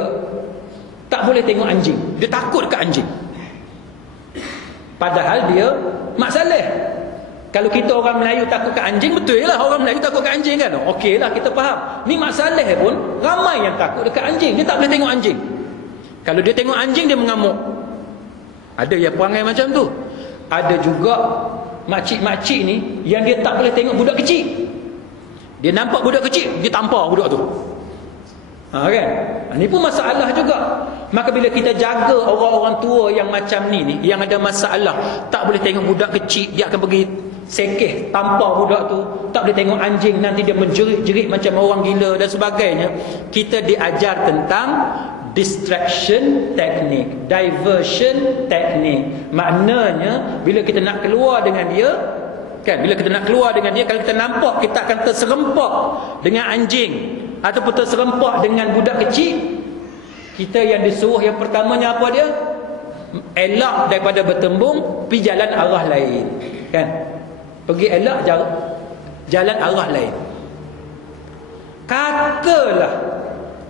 tak boleh tengok anjing. Dia takut dekat anjing. Padahal dia mak saleh. Kalau kita orang Melayu takut kat anjing, betul lah orang Melayu takut kat anjing kan? Okey lah, kita faham. Ni mak saleh pun ramai yang takut dekat anjing. Dia tak boleh tengok anjing. Kalau dia tengok anjing, dia mengamuk. Ada yang perangai macam tu. Ada juga makcik-makcik ni yang dia tak boleh tengok budak kecil. Dia nampak budak kecil, dia tampar budak tu. Kan? Ini pun masalah juga. Maka bila kita jaga orang-orang tua yang macam ni, yang ada masalah, tak boleh tengok budak kecil, dia akan pergi sekeh, tampar budak tu. Tak boleh tengok anjing, nanti dia menjerit-jerit macam orang gila dan sebagainya. Kita diajar tentang distraction teknik, diversion teknik. Maknanya bila kita nak keluar dengan dia, kan, bila kita nak keluar dengan dia, kalau kita nampak kita akan terserempak dengan anjing ataupun terserempak dengan budak kecil, kita yang disuruh yang pertamanya apa dia? Elak daripada bertembung, pergi jalan arah lain, kan? Pergi elak jalan arah lain. Katalah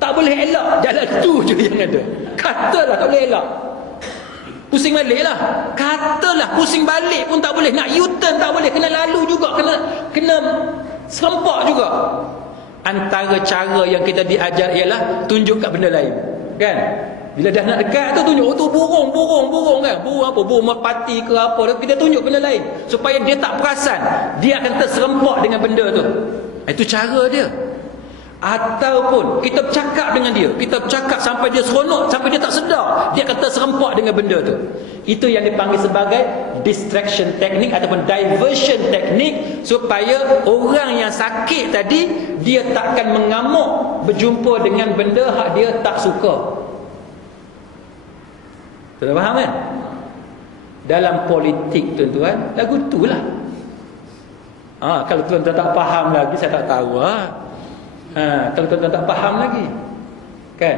tak boleh elak, jalan tu je yang ada. Katalah tak boleh elak, pusing balik lah. Katalah pusing balik pun tak boleh, nak U-turn tak boleh, kena lalu juga, kena serempak juga. Antara cara yang kita diajar ialah tunjuk kat benda lain, kan? Bila dah nak dekat tu tunjuk, oh tu burung kan, burung apa, burung merpati ke apa, kita tunjuk benda lain supaya dia tak perasan, dia akan terserempak dengan benda tu. Itu cara dia. Ataupun kita bercakap dengan dia, kita bercakap sampai dia seronok, sampai dia tak sedar, dia akan terserempak dengan benda tu. Itu yang dipanggil sebagai distraction teknik ataupun diversion teknik, supaya orang yang sakit tadi dia takkan mengamuk berjumpa dengan benda hak dia tak suka. Sudah faham kan? Dalam politik tuan-tuan, lagu itulah. Kalau tuan-tuan tak faham lagi, saya tak tahu. Kalau tuan-tuan tak faham lagi, kan,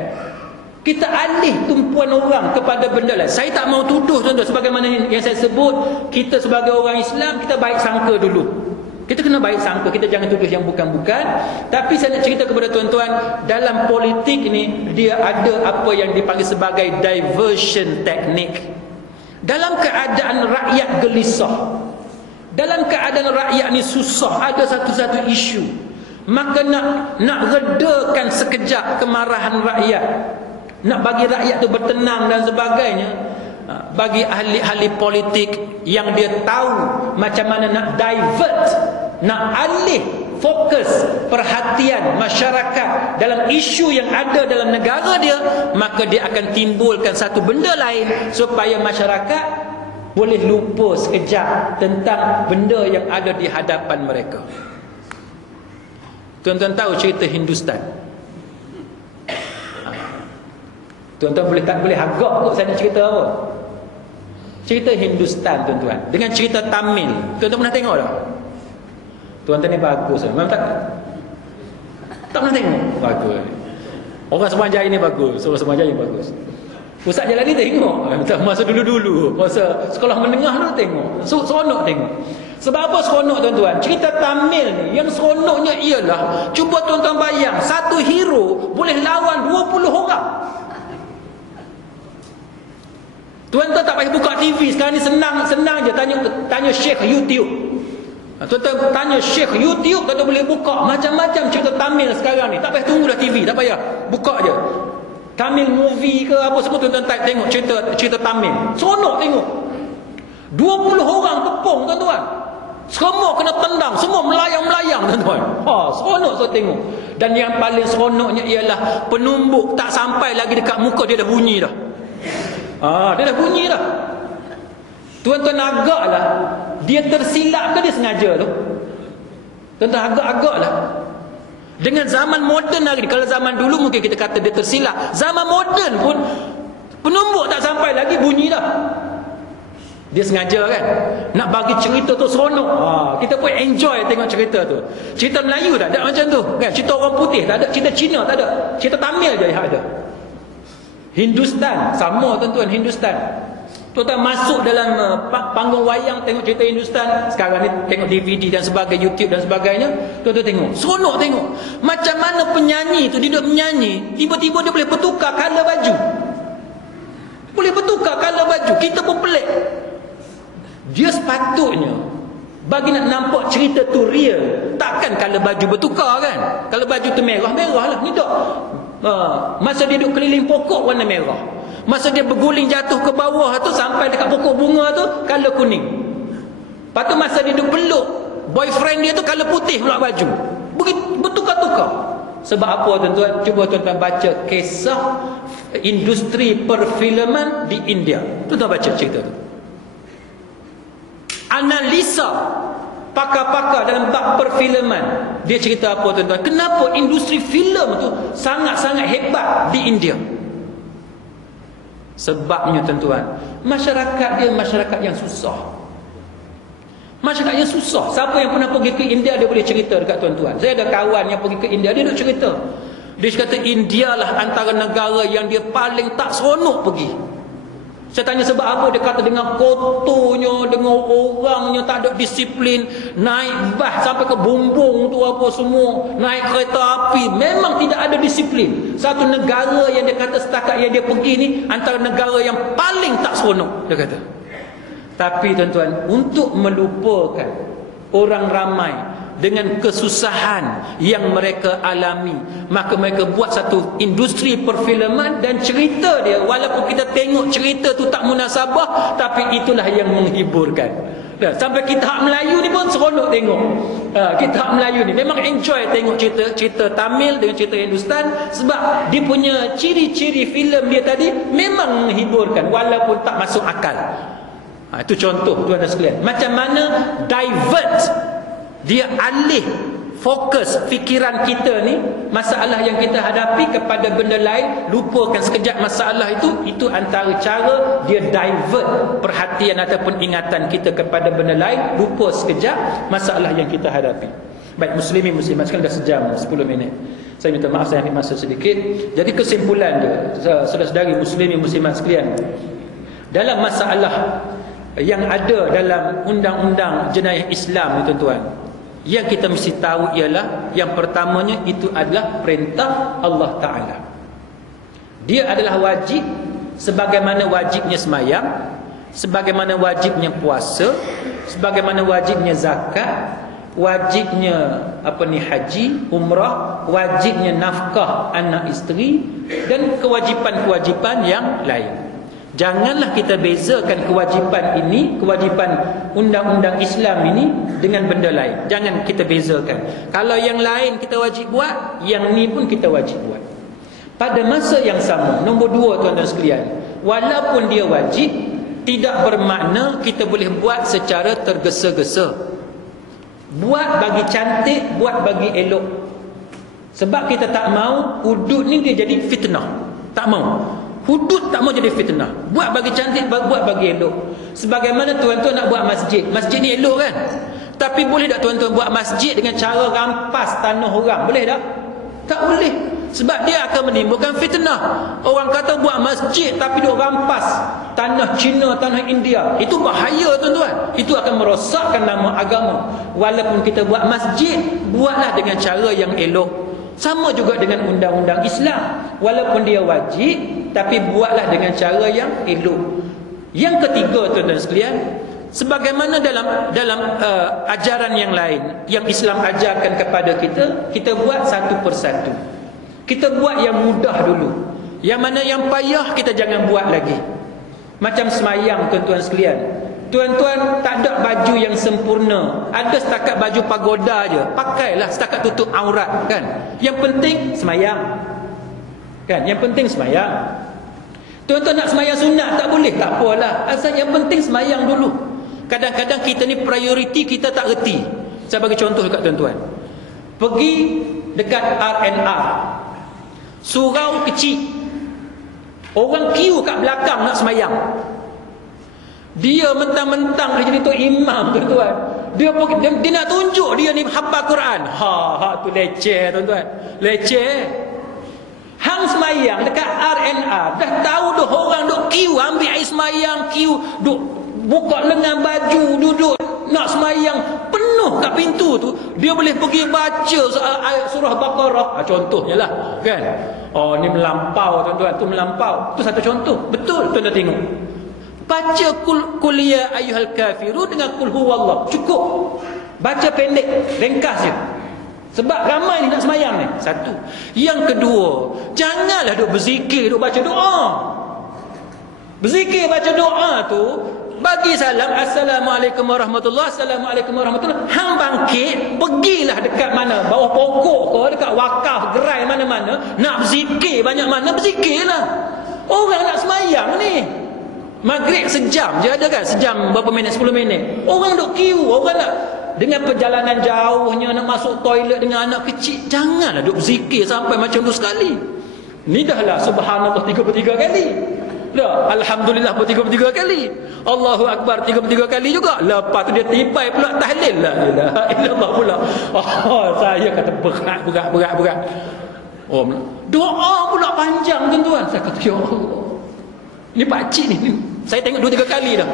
kita alih tumpuan orang kepada benda lain. Saya tak mau tuduh tuan-tuan, sebagaimana yang saya sebut, kita sebagai orang Islam, kita baik sangka dulu. Kita kena baik sangka, kita jangan tuduh yang bukan-bukan. Tapi saya nak cerita kepada tuan-tuan, dalam politik ni dia ada apa yang dipanggil sebagai diversion teknik. Dalam keadaan rakyat gelisah, dalam keadaan rakyat ni susah, ada satu-satu isu, maka nak redakan sekejap kemarahan rakyat, nak bagi rakyat tu bertenang dan sebagainya, bagi ahli-ahli politik yang dia tahu macam mana nak divert, nak alih fokus perhatian masyarakat dalam isu yang ada dalam negara dia, maka dia akan timbulkan satu benda lain supaya masyarakat boleh lupa sekejap tentang benda yang ada di hadapan mereka. Tuan-tuan tahu cerita Hindustan? Tuan-tuan tak boleh agak kot saya nak cerita apa. Cerita Hindustan tuan-tuan dengan cerita Tamil, tuan-tuan pernah tengok tak? Tuan-tuan ni bagus. Memang tak pernah tengok? Bagus. Orang Semajai ni bagus. Orang Semajai ni bagus. Ustaz Jalani tengok masa dulu-dulu, masa sekolah menengah tu tengok. Seronok tengok. Sebab apa seronok tuan-tuan? Cerita Tamil ni yang seronoknya ialah, cuba tuan-tuan bayang, satu hero boleh lawan 20 orang. Tuan-tuan tak payah buka TV sekarang ni, senang je tanya Syekh YouTube. Tuan-tuan tanya Syekh YouTube, tuan-tuan boleh buka macam-macam cerita Tamil sekarang ni. Tak payah tunggu dah TV, tak payah. Buka je. Tamil movie ke apa semua, tuan-tuan tengok cerita Tamil. Seronok tengok. 20 orang tepung tuan-tuan. Semua kena tendang, semua melayang-melayang tuan-tuan. Seronok saya tengok. Dan yang paling seronoknya ialah penumbuk tak sampai lagi dekat muka dia dah bunyi dah. Dia dah bunyi dah. Tuan-tuan agaklah dia tersilap ke dia sengaja tu? Tuan-tuan agak-agaklah. Dengan zaman moden hari ni, kalau zaman dulu mungkin kita kata dia tersilap. Zaman moden pun penumbuk tak sampai lagi bunyi dah. Dia sengaja kan, nak bagi cerita tu seronok. Kita pun enjoy tengok cerita tu. Cerita Melayu tak ada macam tu kan, cerita orang putih tak ada, cerita Cina tak ada, cerita Tamil je yang ada. Hindustan sama tuan-tuan, Hindustan. Tuan-tuan masuk dalam panggung wayang tengok cerita Hindustan. Sekarang ni tengok DVD dan sebagainya, YouTube dan sebagainya. Tuan-tuan tengok, seronok tengok. Macam mana penyanyi tu dia duduk menyanyi, tiba-tiba dia boleh bertukar colour baju. Boleh bertukar colour baju. Kita pun pelik. Dia sepatutnya bagi nak nampak cerita tu real, takkan kalau baju bertukar kan. Kalau baju tu merah lah. Ni tak. Masa dia duduk keliling pokok warna merah. Masa dia berguling jatuh ke bawah tu sampai dekat pokok bunga tu color kuning. Lepas tu masa dia duduk peluk boyfriend dia tu color putih pula baju. Bertukar-tukar. Sebab apa tuan-tuan? Cuba tuan-tuan baca kisah industri perfilman di India. Tuan-tuan baca cerita tu. Analisa pakar-pakar dalam bab perfilman. Dia cerita apa tuan-tuan? Kenapa industri filem tu sangat-sangat hebat di India? Sebabnya tuan-tuan, masyarakat dia masyarakat yang susah. Masyarakat yang susah. Siapa yang pernah pergi ke India dia boleh cerita dekat tuan-tuan. Saya ada kawan yang pergi ke India, dia duk cerita. Dia kata India lah antara negara yang dia paling tak seronok pergi. Saya tanya sebab apa, dia kata dengan kotornya, dengan orangnya tak ada disiplin, naik bas sampai ke bumbung tu apa semua, naik kereta api, memang tidak ada disiplin. Satu negara yang dia kata setakat yang dia pergi ni antara negara yang paling tak seronok, dia kata. Tapi tuan-tuan, untuk melupakan orang ramai dengan kesusahan yang mereka alami, maka mereka buat satu industri perfilman. Dan cerita dia, walaupun kita tengok cerita tu tak munasabah, tapi itulah yang menghiburkan. Sampai kita hak Melayu ni pun seronok tengok. Kita hak Melayu ni memang enjoy tengok cerita Tamil dengan cerita Hindustan, sebab dia punya ciri-ciri filem dia tadi memang menghiburkan walaupun tak masuk akal. Itu contoh tuan dan sekalian, macam mana divert, dia alih fokus fikiran kita ni, masalah yang kita hadapi kepada benda lain, lupakan sekejap masalah itu antara cara dia divert perhatian ataupun ingatan kita kepada benda lain, lupa sekejap masalah yang kita hadapi. Baik muslimin muslimat sekalian, dah sejam 10 minit. Saya minta maaf saya ambil masa sedikit. Jadi kesimpulan dia, saudara-saudari muslimin muslimat sekalian, dalam masalah yang ada dalam undang-undang jenayah Islam ni tuan-tuan, yang kita mesti tahu ialah, yang pertamanya itu adalah perintah Allah Ta'ala. Dia adalah wajib, sebagaimana wajibnya semayang, sebagaimana wajibnya puasa, sebagaimana wajibnya zakat, wajibnya haji, umrah, wajibnya nafkah anak isteri, dan kewajipan-kewajipan yang lain. Janganlah kita bezakan kewajipan ini, kewajipan undang-undang Islam ini dengan benda lain. Jangan kita bezakan. Kalau yang lain kita wajib buat, yang ni pun kita wajib buat. Pada masa yang sama, nombor 2 tuan-tuan sekalian, walaupun dia wajib, tidak bermakna kita boleh buat secara tergesa-gesa. Buat bagi cantik, buat bagi elok. Sebab kita tak mau hudud ni dia jadi fitnah. Tak mau. Hudud tak mau jadi fitnah. Buat bagi cantik, buat bagi elok. Sebagaimana tuan-tuan nak buat masjid. Masjid ni elok kan? Tapi boleh tak tuan-tuan buat masjid dengan cara rampas tanah orang? Boleh tak? Tak boleh. Sebab dia akan menimbulkan fitnah. Orang kata buat masjid tapi duk rampas tanah Cina, tanah India. Itu bahaya tuan-tuan. Itu akan merosakkan nama agama. Walaupun kita buat masjid, buatlah dengan cara yang elok. Sama juga dengan undang-undang Islam. Walaupun dia wajib, tapi buatlah dengan cara yang elok. Yang ketiga tuan-tuan sekalian, sebagaimana dalam ajaran yang lain yang Islam ajarkan kepada kita, kita buat satu persatu. Kita buat yang mudah dulu. Yang mana yang payah kita jangan buat lagi. Macam semayang tuan-tuan sekalian. Tuan-tuan tak ada baju yang sempurna. Ada setakat baju pagoda je. Pakailah setakat tutup aurat kan. Yang penting semayang. Kan? Yang penting semayang. Tuan-tuan nak semayang sunat tak boleh, tak apalah. Asal yang penting semayang dulu. Kadang-kadang kita ni prioriti kita tak reti. Saya bagi contoh dekat tuan-tuan. Pergi dekat R&R. Surau kecil. Orang queue kat belakang nak semayang. Dia mentang-mentang dia jadi tu imam tuan-tuan. Dia nak tunjuk dia ni hafal Quran. Tu leceh tuan-tuan. Leceh. Hang semayang dekat R&R. Dah tahu dah orang duk queue ambil air semayang, queue duk buka lengan baju, duduk nak semayang, penuh kat pintu tu. Dia boleh pergi baca ayat surah Baqarah. Contohnya lah kan. Ni melampau tuan-tuan, tu melampau. Tu satu contoh. Betul tuan-tuan tengok. Baca kul ya ayyuhal kafirun dengan kul huwallah. Cukup. Baca pendek, ringkas je. Sebab ramai ni nak semayang ni. Satu. Yang kedua, janganlah duk berzikir, duk baca doa. Berzikir baca doa tu, bagi salam, Assalamualaikum warahmatullahi, Assalamualaikum warahmatullahi. Hang bangkit, pergilah dekat mana, bawah pokok ke, dekat wakaf, gerai mana-mana, nak berzikir banyak mana, berzikirlah. Orang nak semayang ni. Maghrib sejam je ada kan, sejam berapa minit, 10 minit. Orang duk queue, orang nak dengan perjalanan jauhnya, nak masuk toilet dengan anak kecil. Janganlah duk berzikir sampai macam tu sekali. Ni dahlah subhanallah 33 kali. Dah, alhamdulillah pun 33 kali. Allahu akbar 33 kali juga. Lepas tu dia tipai pula tahlil, la ilaha illallah pula. Saya kata berat. Doa pula panjang tuan-tuan. Saya kata ya Allah. Ni pak cik ni. Saya tengok 2-3 kali dah.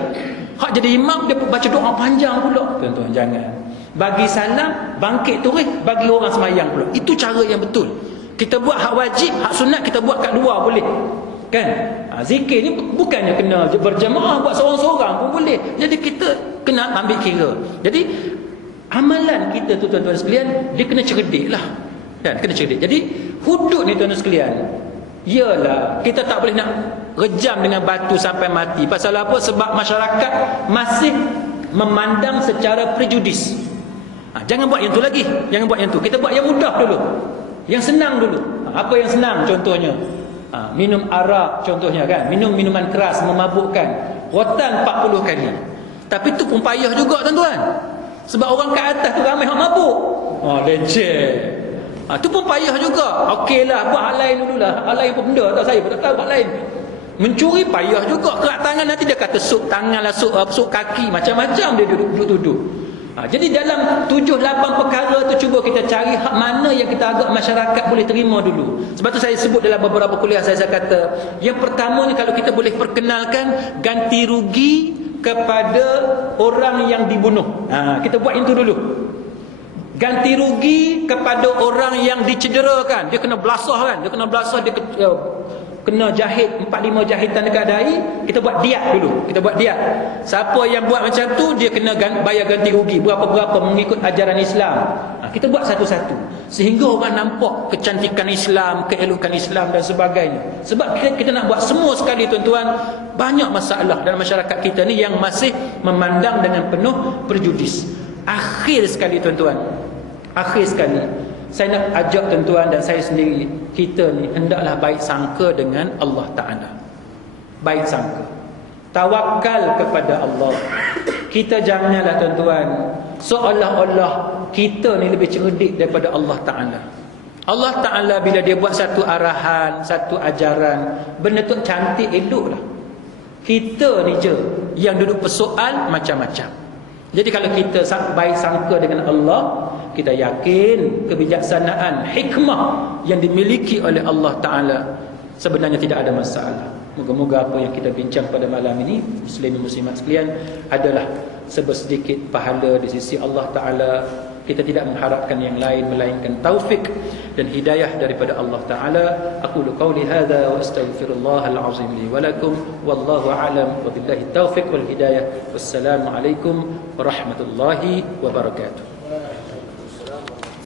Hak jadi imam dia baca doa panjang pula. Tuan-tuan jangan. Bagi salam, bangkit turun, bagi orang semayang pula. Itu cara yang betul. Kita buat hak wajib, hak sunat kita buat kat luar boleh. Kan? Zikir ni bukannya kena berjemaah, buat seorang-seorang pun boleh. Jadi kita kena ambil kira. Jadi amalan kita tu tuan-tuan sekalian, dia kena cerdik lah. Kan? Kena cerdik. Jadi hudud ni tuan-tuan sekalian, ialah kita tak boleh nak rejam dengan batu sampai mati. Pasal apa? Sebab masyarakat masih memandang secara prejudis. Jangan buat yang tu lagi. Jangan buat yang tu. Kita buat yang mudah dulu. Yang senang dulu. Apa yang senang contohnya? Minum arak contohnya kan. Minum minuman keras memabukkan. Rotan 40 kali. Tapi tu pun payah juga tuan-tuan. Sebab orang kat atas tu ramai yang mabuk. Leceh. Tu pun payah juga. Okeylah, buat hal lain dululah. Hal lain pun benda. Tak, saya pun tak tahu buat lain. Mencuri payah juga. Kerak tangan nanti dia kata sup tangan lah, sup kaki. Macam-macam dia duduk-duduk. Jadi dalam 7-8 perkara tu cuba kita cari hak mana yang kita agak masyarakat boleh terima dulu. Sebab tu saya sebut dalam beberapa kuliah saya kata, yang pertamanya kalau kita boleh perkenalkan ganti rugi kepada orang yang dibunuh. Kita buat itu dulu. Ganti rugi kepada orang yang dicederakan. Dia kena belasah kan. Dia kena belasah, dia kena jahit 4-5 jahitan dekat dahi. Kita buat diat dulu. Kita buat diat. Siapa yang buat macam tu, dia kena bayar ganti rugi berapa-berapa mengikut ajaran Islam. Kita buat satu-satu. Sehingga orang nampak kecantikan Islam, keelokan Islam dan sebagainya. Sebab kita nak buat semua sekali tuan-tuan, banyak masalah dalam masyarakat kita ni yang masih memandang dengan penuh prejudis. Akhir sekali tuan-tuan, akhir sekali, saya nak ajak tuan-tuan dan saya sendiri, kita ni hendaklah baik sangka dengan Allah Ta'ala. Baik sangka, tawakal kepada Allah. Kita janganlah tuan-tuan seolah-olah kita ni lebih cerdik daripada Allah Ta'ala. Allah Ta'ala bila dia buat satu arahan, satu ajaran, benda tu cantik, elok lah. Kita ni je yang duduk persoal macam-macam. Jadi kalau kita baik sangka dengan Allah, kita yakin kebijaksanaan, hikmah yang dimiliki oleh Allah Ta'ala, sebenarnya tidak ada masalah. Moga-moga apa yang kita bincang pada malam ini, muslimin muslimat sekalian, adalah sedikit pahala di sisi Allah Ta'ala. Kita tidak mengharapkan yang lain melainkan taufik dan hidayah daripada Allah Ta'ala. Aqulu qawli hadha wa astaghfirullahal azim li wa lakum, wallahu a'lam, wa billahi taufik wal hidayah. Wassalamu alaikum warahmatullahi wabarakatuh.